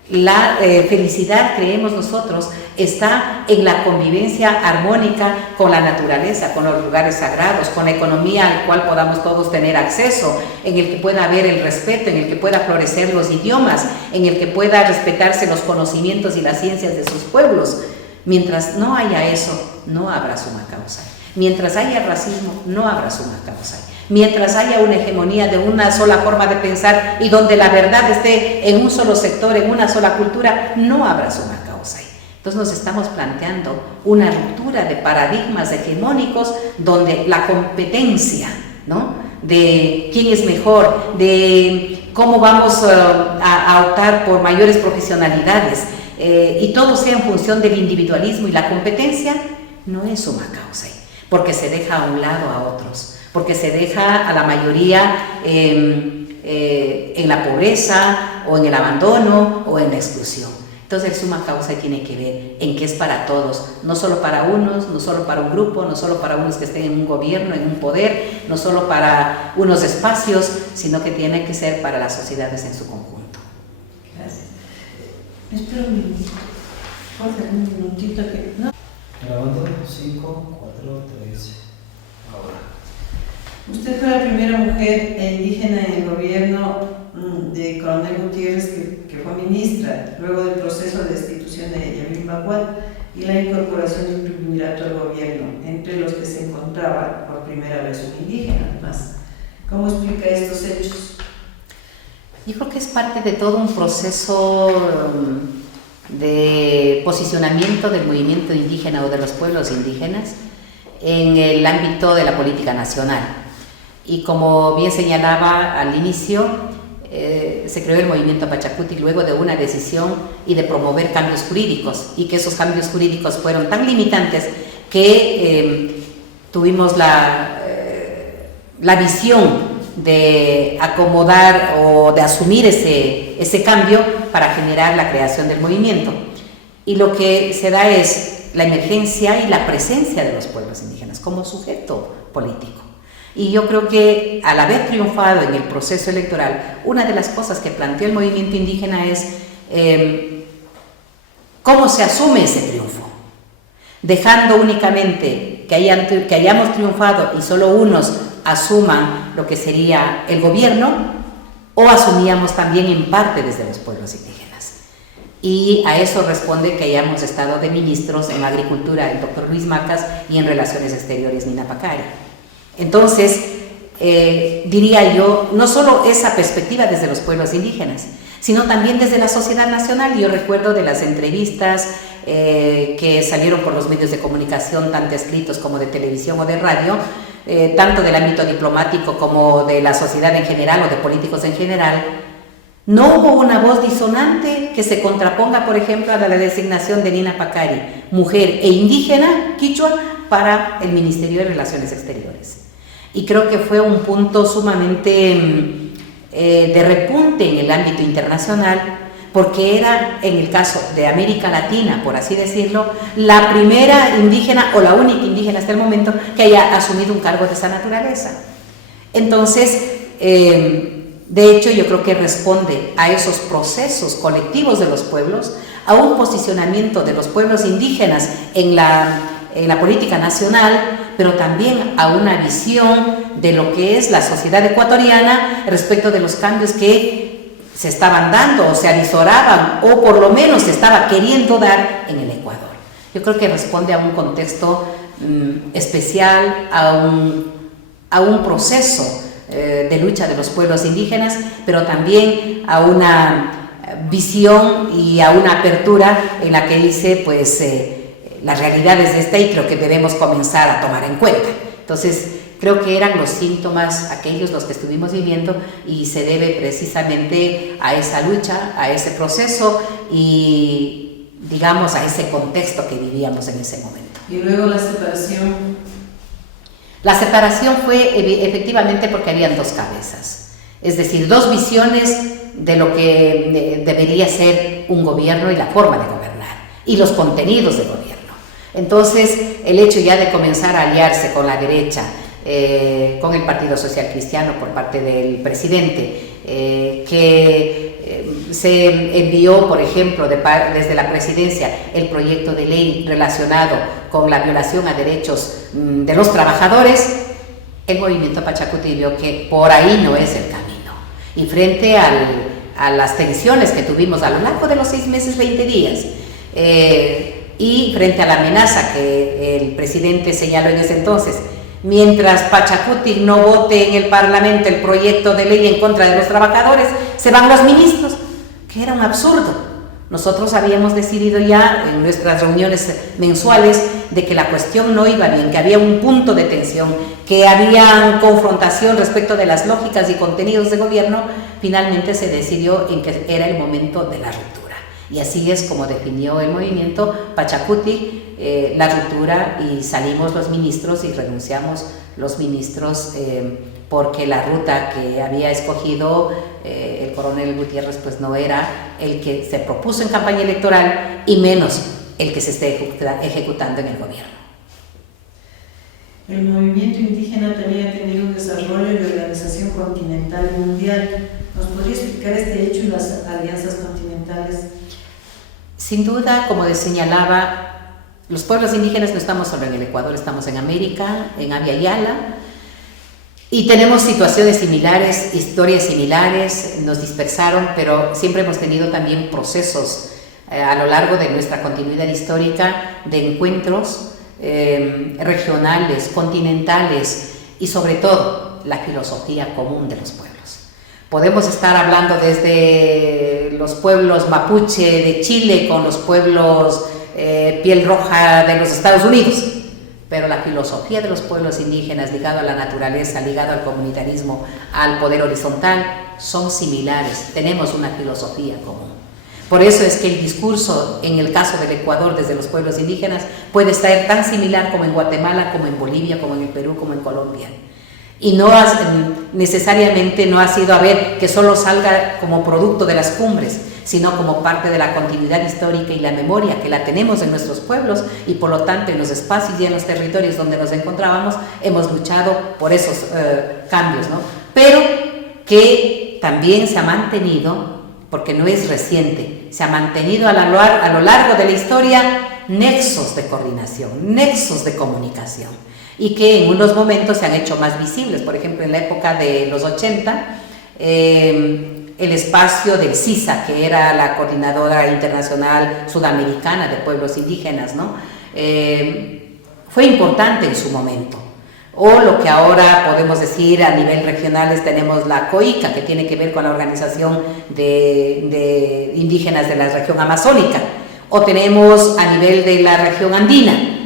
La felicidad, creemos nosotros, está en la convivencia armónica con la naturaleza, con los lugares sagrados, con la economía al cual podamos todos tener acceso, en el que pueda haber el respeto, en el que pueda florecer los idiomas, en el que pueda respetarse los conocimientos y las ciencias de sus pueblos. Mientras no haya eso, no habrá summa causa. Mientras haya racismo, no habrá summa causa. Mientras haya una hegemonía de una sola forma de pensar y donde la verdad esté en un solo sector, en una sola cultura, no habrá summa causa. Entonces nos estamos planteando una ruptura de paradigmas hegemónicos donde la competencia, ¿no?, de quién es mejor, de cómo vamos a optar por mayores profesionalidades y todo sea en función del individualismo y la competencia, no es summa causa, porque se deja a un lado a otros, porque se deja a la mayoría en la pobreza o en el abandono o en la exclusión. Entonces el summa causa tiene que ver en que es para todos, no solo para unos, no solo para un grupo, no solo para unos que estén en un gobierno, en un poder, no solo para unos espacios, sino que tiene que ser para las sociedades en su conjunto. Gracias. Espera un minutito. ¿Puedo hacer un minutito? ¿No? Grabando 5, 4, 3. Ahora. Usted fue la primera mujer indígena en el gobierno de Coronel Gutiérrez que fue ministra, luego del proceso de destitución de Yamil Maguad y la incorporación de un triunvirato al gobierno, entre los que se encontraba por primera vez un indígena, además. ¿Cómo explica estos hechos? Yo creo que es parte de todo un proceso de posicionamiento del movimiento indígena o de los pueblos indígenas en el ámbito de la política nacional. Y como bien señalaba al inicio, se creó el movimiento Pachacuti luego de una decisión y de promover cambios jurídicos, y que esos cambios jurídicos fueron tan limitantes que tuvimos la visión de acomodar o de asumir ese cambio para generar la creación del movimiento. Y lo que se da es la emergencia y la presencia de los pueblos indígenas como sujeto político. Y yo creo que al haber triunfado en el proceso electoral, una de las cosas que planteó el movimiento indígena es cómo se asume ese triunfo, dejando únicamente que hayamos triunfado y solo unos asuman lo que sería el gobierno, o asumíamos también en parte desde los pueblos indígenas. Y a eso responde que hayamos estado de ministros en agricultura el doctor Luis Macas y en relaciones exteriores Nina Pacari. Entonces, diría yo, no solo esa perspectiva desde los pueblos indígenas, sino también desde la sociedad nacional. Yo recuerdo de las entrevistas que salieron por los medios de comunicación, tanto escritos como de televisión o de radio, tanto del ámbito diplomático como de la sociedad en general o de políticos en general. No hubo una voz disonante que se contraponga, por ejemplo, a la designación de Nina Pacari, mujer e indígena quichua, para el Ministerio de Relaciones Exteriores. Y creo que fue un punto sumamente de repunte en el ámbito internacional, porque era, en el caso de América Latina, por así decirlo, la primera indígena o la única indígena hasta el momento que haya asumido un cargo de esa naturaleza. Entonces, de hecho, yo creo que responde a esos procesos colectivos de los pueblos, a un posicionamiento de los pueblos indígenas en la política nacional, pero también a una visión de lo que es la sociedad ecuatoriana respecto de los cambios que se estaban dando o se avisoraban o por lo menos se estaba queriendo dar en el Ecuador. Yo creo que responde a un contexto especial, a un proceso de lucha de los pueblos indígenas, pero también a una visión y a una apertura en la que dice, pues, las realidades de y creo que debemos comenzar a tomar en cuenta. Entonces, creo que eran los síntomas aquellos los que estuvimos viviendo y se debe precisamente a esa lucha, a ese proceso y, digamos, a ese contexto que vivíamos en ese momento. Y luego la separación. La separación fue efectivamente porque habían dos cabezas, es decir, dos visiones de lo que debería ser un gobierno y la forma de gobernar. y los contenidos de gobierno. Entonces, el hecho ya de comenzar a aliarse con la derecha, con el Partido Social Cristiano por parte del presidente, que se envió, por ejemplo, desde la presidencia el proyecto de ley relacionado con la violación a derechos de los trabajadores, el movimiento Pachacuti vio que por ahí no es el camino. Y frente a las tensiones que tuvimos a lo largo de los 6 meses, 20 días, y frente a la amenaza que el presidente señaló en ese entonces, mientras Pachacuti no vote en el Parlamento el proyecto de ley en contra de los trabajadores, se van los ministros, que era un absurdo. Nosotros habíamos decidido ya en nuestras reuniones mensuales de que la cuestión no iba bien, que había un punto de tensión, que había confrontación respecto de las lógicas y contenidos de gobierno. Finalmente se decidió en que era el momento de la ruptura. Y así es como definió el movimiento Pachacuti la ruptura, y salimos los ministros y renunciamos los ministros porque la ruta que había escogido el coronel Gutiérrez pues no era el que se propuso en campaña electoral, y menos el que se esté ejecutando en el gobierno. El movimiento indígena también ha tenido un desarrollo y organización continental y mundial. ¿Nos podría explicar este hecho y las alianzas continentales? Sin duda, como señalaba, los pueblos indígenas no estamos solo en el Ecuador, estamos en América, en Abya Yala, y tenemos situaciones similares, historias similares, nos dispersaron, pero siempre hemos tenido también procesos a lo largo de nuestra continuidad histórica de encuentros regionales, continentales, y sobre todo la filosofía común de los pueblos. Podemos estar hablando desde los pueblos mapuche de Chile con los pueblos piel roja de los Estados Unidos, pero la filosofía de los pueblos indígenas ligado a la naturaleza, ligado al comunitarismo, al poder horizontal, son similares. Tenemos una filosofía común. Por eso es que el discurso, en el caso del Ecuador, desde los pueblos indígenas, puede estar tan similar como en Guatemala, como en Bolivia, como en el Perú, como en Colombia. Y no necesariamente no ha sido a ver que solo salga como producto de las cumbres, sino como parte de la continuidad histórica y la memoria que la tenemos en nuestros pueblos, y por lo tanto en los espacios y en los territorios donde nos encontrábamos hemos luchado por esos cambios, ¿no? Pero que también se ha mantenido, porque no es reciente, se ha mantenido a lo largo de la historia nexos de coordinación, nexos de comunicación, y que en unos momentos se han hecho más visibles. Por ejemplo, en la época de los 80, el espacio del CISA, que era la Coordinadora Internacional Sudamericana de Pueblos Indígenas, ¿no? Fue importante en su momento. O lo que ahora podemos decir a nivel regional tenemos la COICA, que tiene que ver con la organización de indígenas de la región amazónica. O tenemos a nivel de la región andina,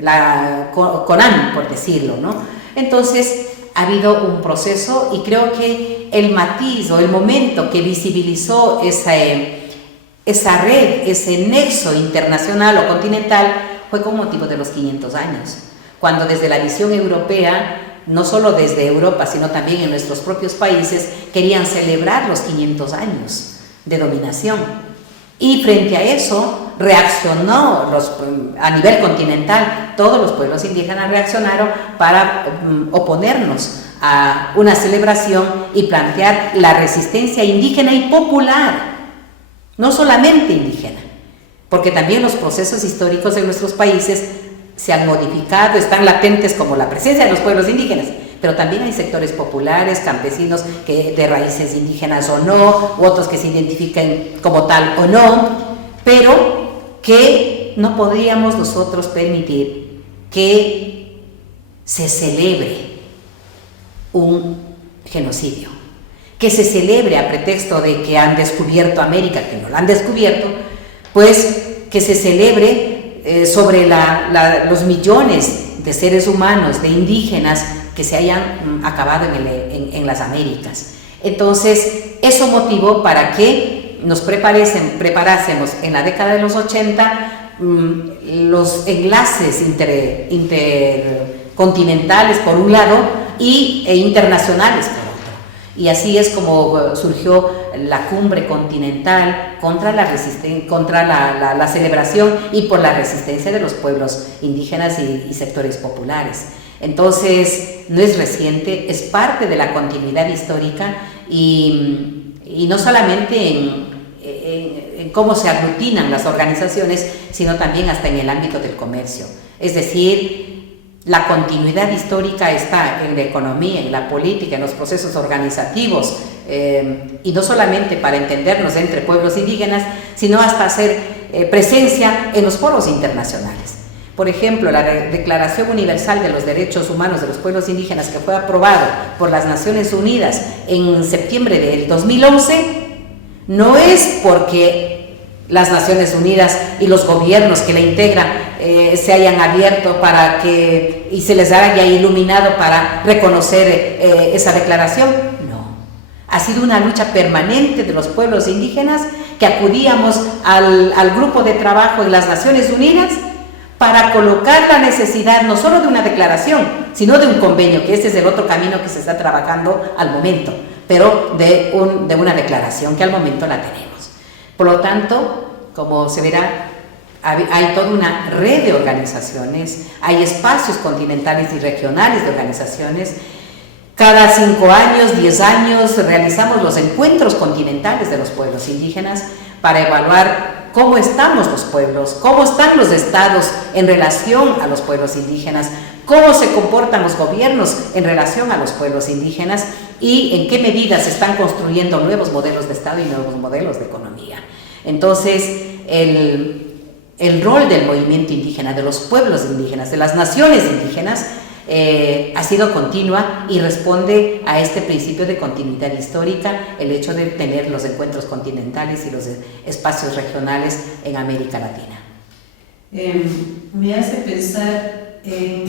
la CONAN, por decirlo, ¿no? Entonces, ha habido un proceso, y creo que el matiz o el momento que visibilizó esa red, ese nexo internacional o continental, fue con motivo de los 500 años, cuando desde la visión europea, no solo desde Europa, sino también en nuestros propios países, querían celebrar los 500 años de dominación. Y frente a eso reaccionó a nivel continental, todos los pueblos indígenas reaccionaron para oponernos a una celebración y plantear la resistencia indígena y popular, no solamente indígena, porque también los procesos históricos de nuestros países se han modificado, están latentes como la presencia de los pueblos indígenas, pero también hay sectores populares, campesinos que de raíces indígenas o no, u otros que se identifican como tal o no, pero que no podríamos nosotros permitir que se celebre un genocidio, que se celebre a pretexto de que han descubierto América, que no la han descubierto, pues que se celebre sobre los millones de seres humanos, de indígenas que se hayan acabado en las Américas. Entonces, eso motivó para que nos preparásemos en la década de los 80 los enlaces intercontinentales por un lado e internacionales por otro. Y así es como surgió la cumbre continental contra la celebración y por la resistencia de los pueblos indígenas y sectores populares. Entonces, no es reciente, es parte de la continuidad histórica y no solamente en cómo se aglutinan las organizaciones, sino también hasta en el ámbito del comercio. Es decir, la continuidad histórica está en la economía, en la política, en los procesos organizativos, y no solamente para entendernos entre pueblos indígenas, sino hasta hacer presencia en los foros internacionales. Por ejemplo, la Declaración Universal de los Derechos Humanos de los Pueblos Indígenas, que fue aprobado por las Naciones Unidas en septiembre del 2011, no es porque las Naciones Unidas y los gobiernos que la integran se hayan abierto y se les haya iluminado para reconocer esa declaración. No, ha sido una lucha permanente de los pueblos indígenas que acudíamos al grupo de trabajo en las Naciones Unidas para colocar la necesidad no solo de una declaración, sino de un convenio, que este es el otro camino que se está trabajando al momento, pero de una declaración que al momento la tenemos. Por lo tanto, como se verá, hay toda una red de organizaciones, hay espacios continentales y regionales de organizaciones. Cada 5 años, 10 años, realizamos los encuentros continentales de los pueblos indígenas para evaluar cómo estamos los pueblos, cómo están los estados en relación a los pueblos indígenas, cómo se comportan los gobiernos en relación a los pueblos indígenas y en qué medida se están construyendo nuevos modelos de Estado y nuevos modelos de economía. Entonces, el rol del movimiento indígena, de los pueblos indígenas, de las naciones indígenas, ha sido continua y responde a este principio de continuidad histórica, el hecho de tener los encuentros continentales y los espacios regionales en América Latina. Me hace pensar en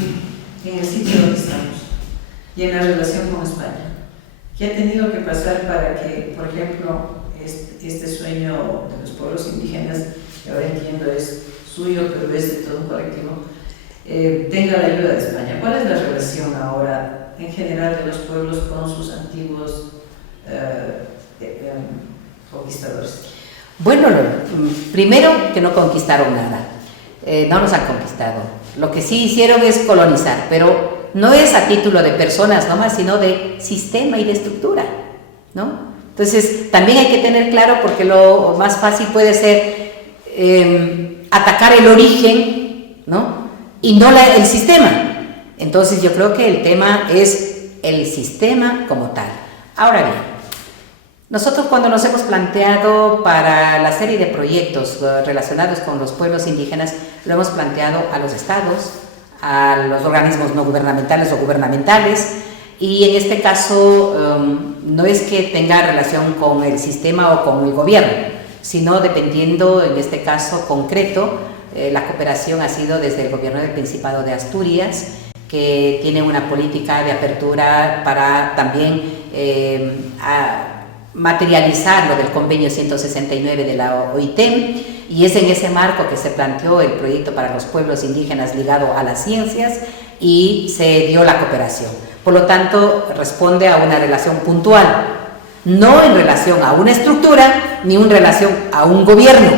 el sitio donde estamos y en la relación con España. ¿Qué ha tenido que pasar para que, por ejemplo, este sueño de los pueblos indígenas, que ahora entiendo es suyo, pero es de todo un colectivo, tenga la ayuda de España? ¿Cuál es la relación ahora en general de los pueblos con sus antiguos conquistadores? Bueno, primero que no conquistaron nada, no nos han conquistado. Lo que sí hicieron es colonizar, pero no es a título de personas nomás, sino de sistema y de estructura, ¿no? Entonces, también hay que tener claro, porque lo más fácil puede ser atacar el origen, ¿no? Y no el sistema. Entonces yo creo que el tema es el sistema como tal. Ahora bien, nosotros cuando nos hemos planteado para la serie de proyectos relacionados con los pueblos indígenas, lo hemos planteado a los estados, a los organismos no gubernamentales o gubernamentales, y en este caso no es que tenga relación con el sistema o con el gobierno, sino dependiendo, en este caso concreto, la cooperación ha sido desde el gobierno del Principado de Asturias, que tiene una política de apertura para también materializar lo del convenio 169 de la OIT, y es en ese marco que se planteó el proyecto para los pueblos indígenas ligado a las ciencias y se dio la cooperación. Por lo tanto, responde a una relación puntual, no en relación a una estructura ni en relación a un gobierno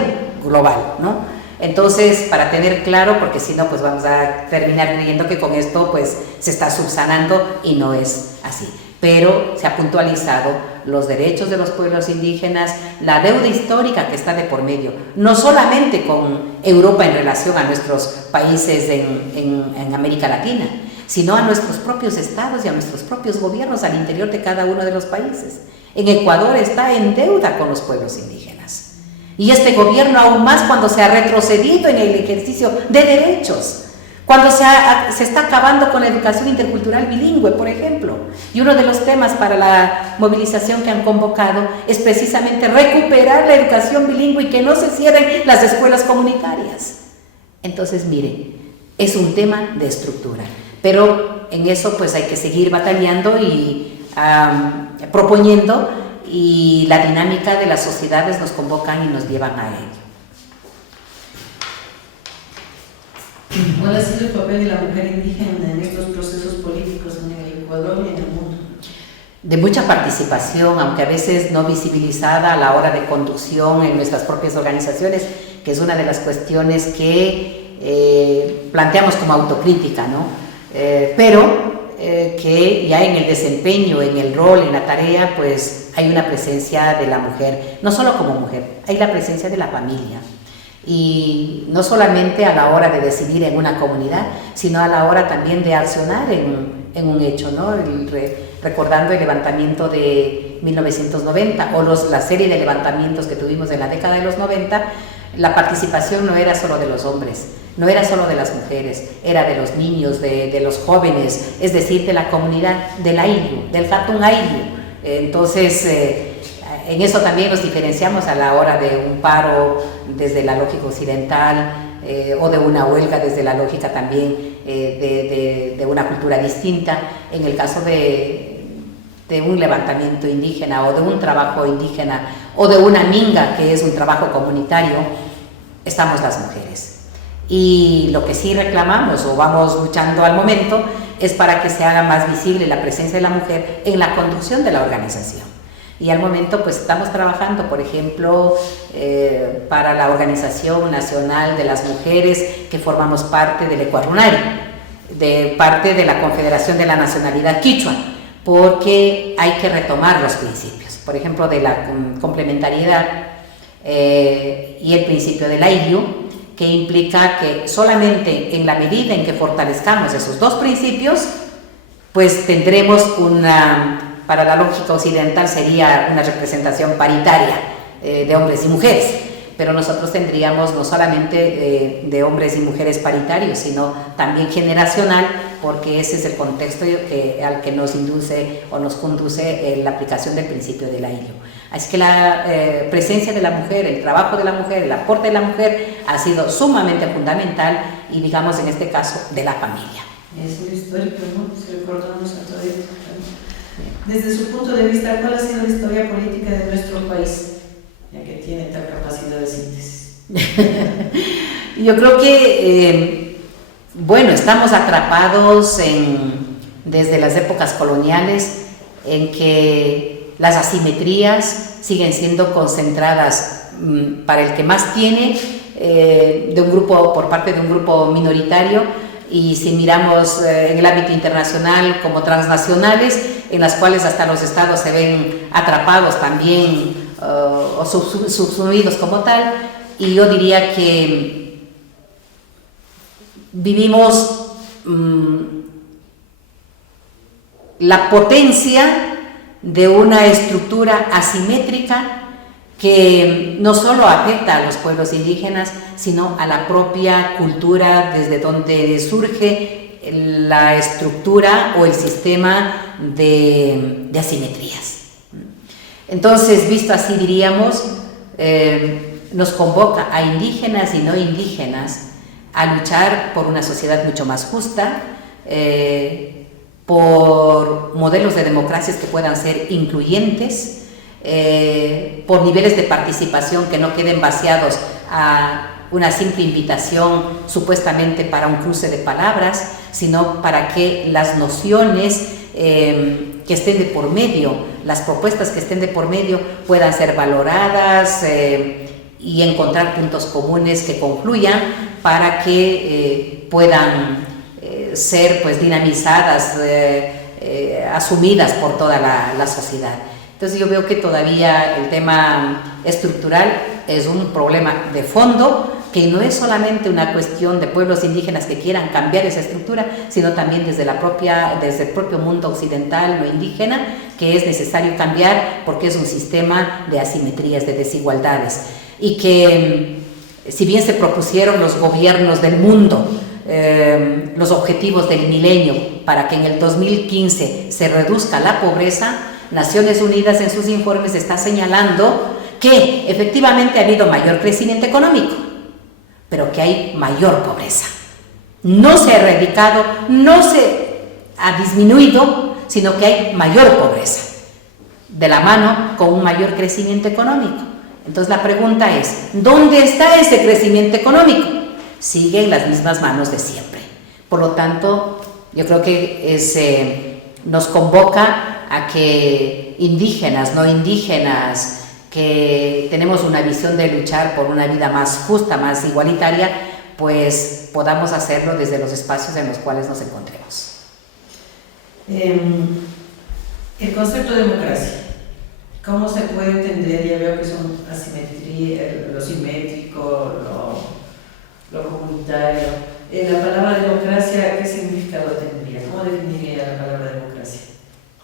global, ¿no? Entonces, para tener claro, porque si no, pues vamos a terminar creyendo que con esto pues se está subsanando, y no es así. Pero se ha puntualizado los derechos de los pueblos indígenas, la deuda histórica que está de por medio, no solamente con Europa en relación a nuestros países en América Latina, sino a nuestros propios estados y a nuestros propios gobiernos al interior de cada uno de los países. En Ecuador está en deuda con los pueblos indígenas. Y este gobierno aún más cuando se ha retrocedido en el ejercicio de derechos, cuando se está acabando con la educación intercultural bilingüe, por ejemplo. Y uno de los temas para la movilización que han convocado es precisamente recuperar la educación bilingüe y que no se cierren las escuelas comunitarias. Entonces, mire, es un tema de estructura, pero en eso pues hay que seguir batallando y proponiendo, y la dinámica de las sociedades nos convocan y nos llevan a ello. ¿Cuál ha sido el papel de la mujer indígena en estos procesos políticos en el Ecuador y en el mundo? de mucha participación, aunque a veces no visibilizada a la hora de conducción en nuestras propias organizaciones, que es una de las cuestiones que planteamos como autocrítica, ¿no? Pero que ya en el desempeño, en el rol, en la tarea, pues hay una presencia de la mujer, no solo como mujer, hay la presencia de la familia. Y no solamente a la hora de decidir en una comunidad, sino a la hora también de accionar en un hecho, ¿no? Recordando el levantamiento de 1990 o la serie de levantamientos que tuvimos en la década de los 90, la participación no era solo de los hombres, no era solo de las mujeres, era de los niños, de los jóvenes, es decir, de la comunidad del Ayllu, del Hatun Ayllu. Entonces, en eso también nos diferenciamos a la hora de un paro desde la lógica occidental o de una huelga desde la lógica también de una cultura distinta. En el caso de un levantamiento indígena o de un trabajo indígena o de una minga, que es un trabajo comunitario, estamos las mujeres. Y lo que sí reclamamos o vamos luchando al momento es para que se haga más visible la presencia de la mujer en la conducción de la organización. Y al momento pues estamos trabajando, por ejemplo, para la Organización Nacional de las Mujeres, que formamos parte del Ecuarunari, de parte de la Confederación de la Nacionalidad Quichua, porque hay que retomar los principios, por ejemplo, de la complementariedad y el principio del Ayllu, que implica que solamente en la medida en que fortalezcamos esos dos principios, pues tendremos para la lógica occidental sería una representación paritaria de hombres y mujeres, pero nosotros tendríamos no solamente de hombres y mujeres paritarios, sino también generacional, porque ese es el contexto al que nos induce o nos conduce la aplicación del principio del Ayllu. Así que la presencia de la mujer, el trabajo de la mujer, el aporte de la mujer ha sido sumamente fundamental y, digamos, en este caso, de la familia. Es lo histórico, ¿no? Si recordamos a todo esto. Desde su punto de vista, ¿cuál ha sido la historia política de nuestro país, ya que tiene tal capacidad de síntesis? Yo creo que, bueno, estamos atrapados desde las épocas coloniales en que las asimetrías siguen siendo concentradas para el que más tiene por parte de un grupo minoritario, y si miramos en el ámbito internacional como transnacionales, en las cuales hasta los estados se ven atrapados también o subsumidos como tal. Y yo diría que vivimos la potencia de una estructura asimétrica que no solo afecta a los pueblos indígenas, sino a la propia cultura desde donde surge la estructura o el sistema de asimetrías. Entonces, visto así, diríamos, nos convoca a indígenas y no indígenas a luchar por una sociedad mucho más justa, por modelos de democracias que puedan ser incluyentes, por niveles de participación que no queden vaciados a una simple invitación supuestamente para un cruce de palabras, sino para que las nociones que estén de por medio, las propuestas que estén de por medio puedan ser valoradas y encontrar puntos comunes que confluyan para que puedan ser pues dinamizadas, asumidas por toda la sociedad. Entonces yo veo que todavía el tema estructural es un problema de fondo, que no es solamente una cuestión de pueblos indígenas que quieran cambiar esa estructura, sino también desde el propio mundo occidental no indígena, que es necesario cambiar porque es un sistema de asimetrías, de desigualdades, y que si bien se propusieron los gobiernos del mundo los objetivos del milenio para que en el 2015 se reduzca la pobreza, Naciones Unidas en sus informes está señalando que efectivamente ha habido mayor crecimiento económico, pero que hay mayor pobreza. No se ha erradicado, no se ha disminuido, sino que hay mayor pobreza, de la mano con un mayor crecimiento económico. Entonces la pregunta es, ¿dónde está ese crecimiento económico? Sigue en las mismas manos de siempre. Por lo tanto, yo creo que nos convoca a que indígenas, no indígenas, que tenemos una visión de luchar por una vida más justa, más igualitaria, pues podamos hacerlo desde los espacios en los cuales nos encontremos. El concepto de democracia, ¿cómo se puede entender? Ya veo que son asimetría, lo simétrico, lo comunitario. La palabra democracia, ¿qué significado tendría? ¿Cómo definiría la palabra democracia?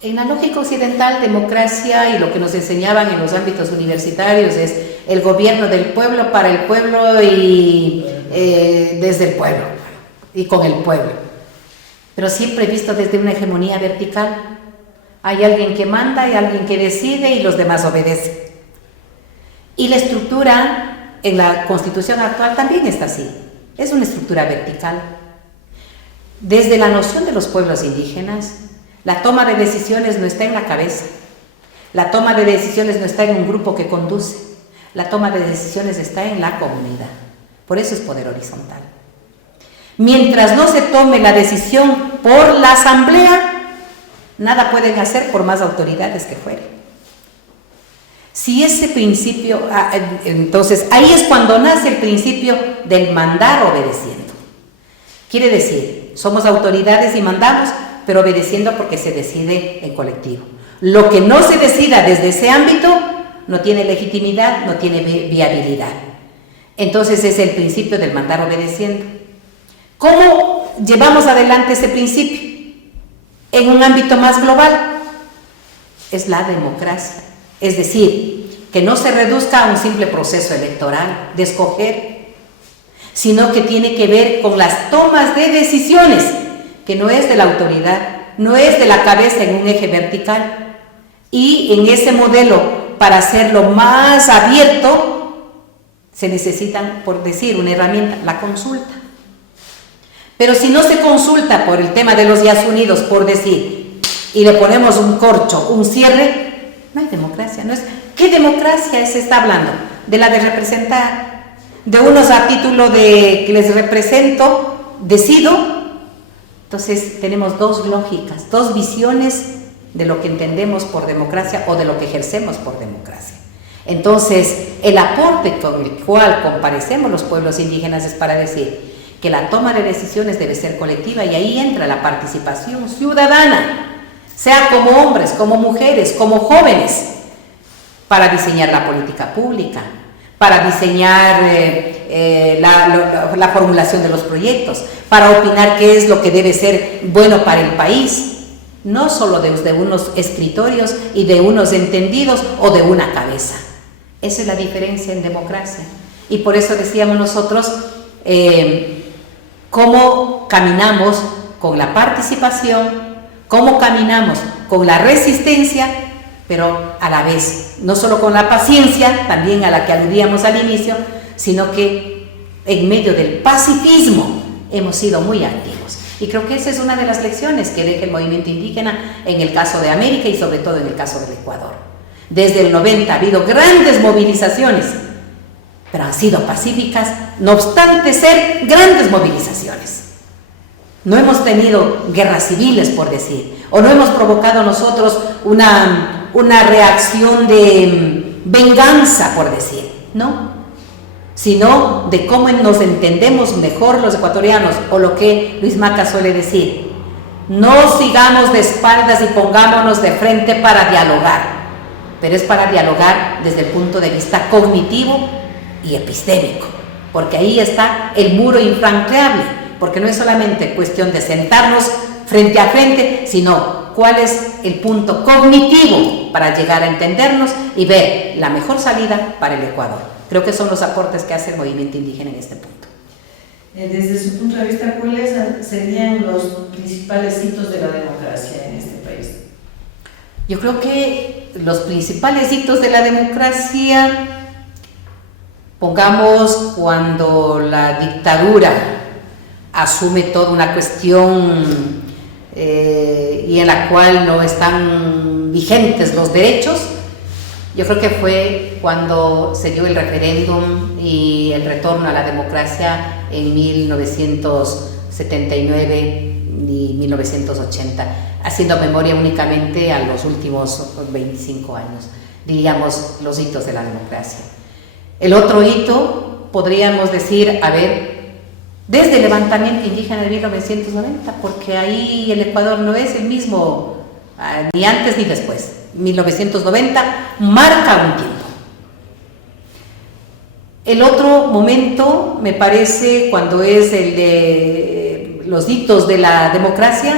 En la lógica occidental, democracia y lo que nos enseñaban en los ámbitos universitarios es el gobierno del pueblo, para el pueblo y desde el pueblo y con el pueblo. Pero siempre visto desde una hegemonía vertical. Hay alguien que manda, hay alguien que decide y los demás obedecen. Y la estructura en la Constitución actual también está así. Es una estructura vertical. Desde la noción de los pueblos indígenas, la toma de decisiones no está en la cabeza. La toma de decisiones no está en un grupo que conduce. La toma de decisiones está en la comunidad. Por eso es poder horizontal. Mientras no se tome la decisión por la asamblea, nada pueden hacer por más autoridades que fueren. Si ese principio, entonces ahí es cuando nace el principio del mandar obedeciendo. Quiere decir, somos autoridades y mandamos, pero obedeciendo porque se decide en colectivo. Lo que no se decida desde ese ámbito no tiene legitimidad, no tiene viabilidad. Entonces es el principio del mandar obedeciendo. ¿Cómo llevamos adelante ese principio? En un ámbito más global, es la democracia. Es decir, que no se reduzca a un simple proceso electoral de escoger, sino que tiene que ver con las tomas de decisiones, que no es de la autoridad, no es de la cabeza en un eje vertical. Y en ese modelo, para hacerlo más abierto, se necesitan, por decir, una herramienta, la consulta. Pero si no se consulta por el tema de los Yasunidos, por decir, y le ponemos un corcho, un cierre, no hay democracia. No es, ¿qué democracia se está hablando? De la de representar, de unos a título de que les represento, decido. Entonces tenemos dos lógicas, dos visiones de lo que entendemos por democracia o de lo que ejercemos por democracia. Entonces, el aporte con el cual comparecemos los pueblos indígenas es para decir que la toma de decisiones debe ser colectiva, y ahí entra la participación ciudadana, sea como hombres, como mujeres, como jóvenes, para diseñar la política pública, para diseñar la formulación de los proyectos, para opinar qué es lo que debe ser bueno para el país, no solo de unos escritorios y de unos entendidos o de una cabeza. Esa es la diferencia en democracia. Y por eso decíamos nosotros cómo caminamos con la participación, cómo caminamos con la resistencia, pero a la vez, no solo con la paciencia, también a la que aludíamos al inicio, sino que en medio del pacifismo hemos sido muy activos. Y creo que esa es una de las lecciones que deja el movimiento indígena en el caso de América y sobre todo en el caso del Ecuador. Desde el 90 ha habido grandes movilizaciones, pero han sido pacíficas, no obstante ser grandes movilizaciones. No hemos tenido guerras civiles, por decir, o no hemos provocado nosotros una reacción de venganza, por decir, ¿no? Sino de cómo nos entendemos mejor los ecuatorianos, o lo que Luis Maca suele decir: no sigamos de espaldas y pongámonos de frente para dialogar, pero es para dialogar desde el punto de vista cognitivo y epistémico, porque ahí está el muro infranqueable, porque no es solamente cuestión de sentarnos frente a frente, sino cuál es el punto cognitivo para llegar a entendernos y ver la mejor salida para el Ecuador. Creo que son los aportes que hace el movimiento indígena en este punto. Desde su punto de vista, ¿cuáles serían los principales hitos de la democracia en este país? Yo creo que los principales hitos de la democracia, pongamos cuando la dictadura asume toda una cuestión y en la cual no están vigentes los derechos. Yo creo que fue cuando se dio el referéndum y el retorno a la democracia en 1979, ni 1980, haciendo memoria únicamente a los últimos 25 años, diríamos los hitos de la democracia. El otro hito, podríamos decir, a ver, desde el levantamiento indígena de 1990, porque ahí el Ecuador no es el mismo ni antes ni después. 1990 marca un tiempo. El otro momento, me parece, cuando es el de los hitos de la democracia,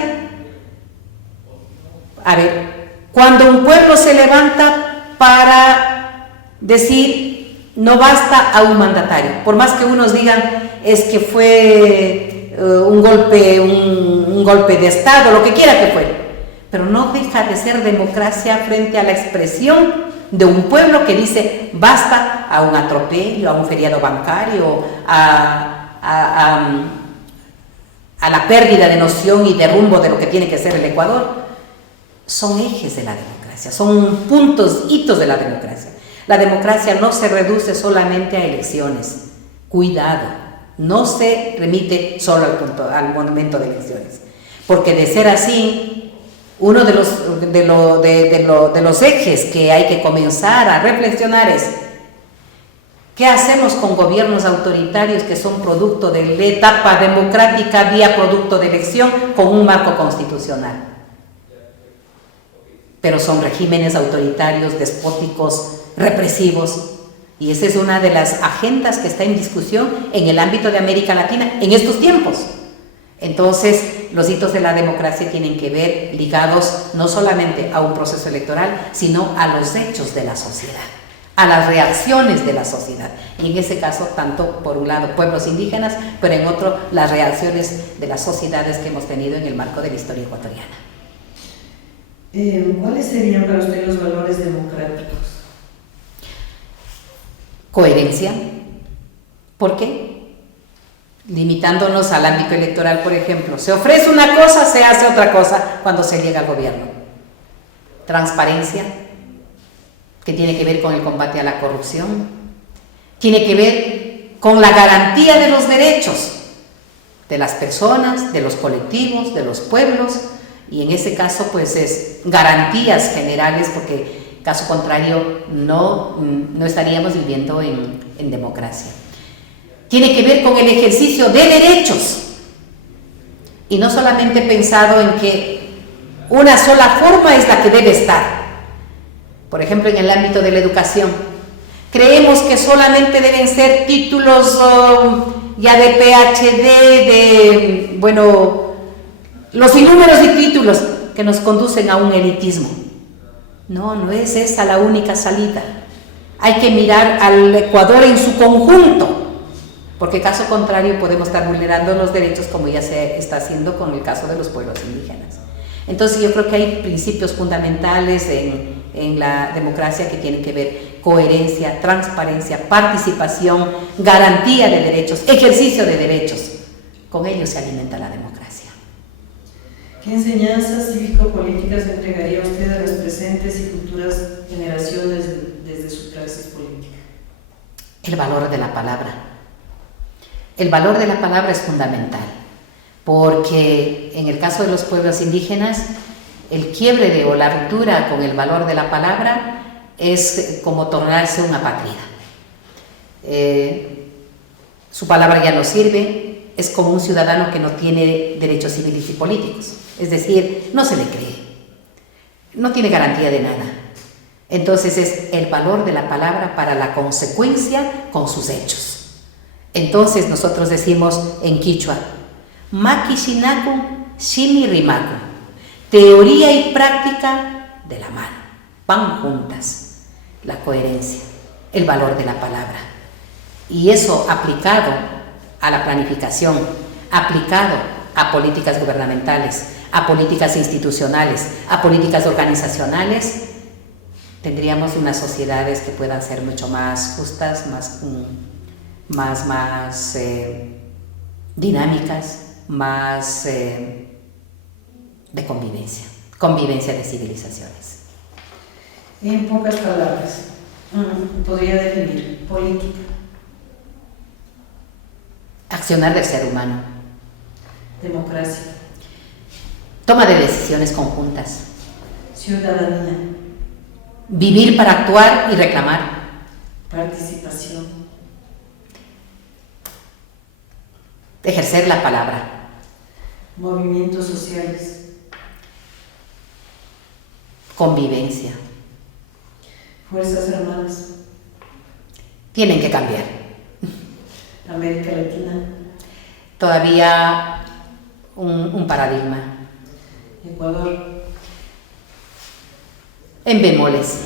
a ver, cuando un pueblo se levanta para decir no basta a un mandatario, por más que unos digan es que fue un golpe de Estado, lo que quiera que fuera, pero no deja de ser democracia frente a la expresión de un pueblo que dice basta a un atropello, a un feriado bancario, a la pérdida de noción y de rumbo de lo que tiene que ser el Ecuador. Son ejes de la democracia, son puntos, hitos de la democracia. La democracia no se reduce solamente a elecciones, cuidado, no se remite solo al momento de elecciones, porque de ser así, uno de los ejes que hay que comenzar a reflexionar es ¿qué hacemos con gobiernos autoritarios que son producto de la etapa democrática vía producto de elección con un marco constitucional? Pero son regímenes autoritarios, despóticos, represivos, y esa es una de las agendas que está en discusión en el ámbito de América Latina en estos tiempos. Entonces, los hitos de la democracia tienen que ver ligados no solamente a un proceso electoral, sino a los hechos de la sociedad, a las reacciones de la sociedad. Y en ese caso, tanto por un lado pueblos indígenas, pero en otro las reacciones de las sociedades que hemos tenido en el marco de la historia ecuatoriana. ¿Cuáles serían para usted los valores democráticos? Coherencia. ¿Por qué? Limitándonos al ámbito electoral, por ejemplo. Se ofrece una cosa, se hace otra cosa cuando se llega al gobierno. Transparencia, que tiene que ver con el combate a la corrupción, tiene que ver con la garantía de los derechos de las personas, de los colectivos, de los pueblos, y en ese caso pues es garantías generales, porque caso contrario no estaríamos viviendo en democracia. Tiene que ver con el ejercicio de derechos, y no solamente pensado en que una sola forma es la que debe estar. Por ejemplo, en el ámbito de la educación, creemos que solamente deben ser títulos ya de PhD, los sinnúmeros de títulos que nos conducen a un elitismo. No es esa la única salida. Hay que mirar al Ecuador en su conjunto, porque caso contrario podemos estar vulnerando los derechos como ya se está haciendo con el caso de los pueblos indígenas. Entonces yo creo que hay principios fundamentales en la democracia que tienen que ver coherencia, transparencia, participación, garantía de derechos, ejercicio de derechos. Con ello se alimenta la democracia. ¿Qué enseñanzas cívico-políticas entregaría usted a las presentes y futuras generaciones desde su praxis política? El valor de la palabra. El valor de la palabra es fundamental, porque en el caso de los pueblos indígenas, el quiebre o la ruptura con el valor de la palabra es como tornarse una apátrida. Su palabra ya no sirve, es como un ciudadano que no tiene derechos civiles y políticos, es decir, no se le cree, no tiene garantía de nada. Entonces es el valor de la palabra para la consecuencia con sus hechos. Entonces nosotros decimos en quichua, maki shinaku, shimi rimaku, teoría y práctica de la mano, van juntas, la coherencia, el valor de la palabra. Y eso aplicado a la planificación, aplicado a políticas gubernamentales, a políticas institucionales, a políticas organizacionales, tendríamos unas sociedades que puedan ser mucho más justas, más dinámicas, más de convivencia de civilizaciones. En pocas palabras, podría definir política. Accionar del ser humano. Democracia. Toma de decisiones conjuntas. ciudadanía, Vivir para actuar y reclamar. participación, Ejercer la palabra. movimientos sociales, Convivencia. fuerzas armadas, Tienen que cambiar. América Latina, Todavía un paradigma. Ecuador. En bemoles.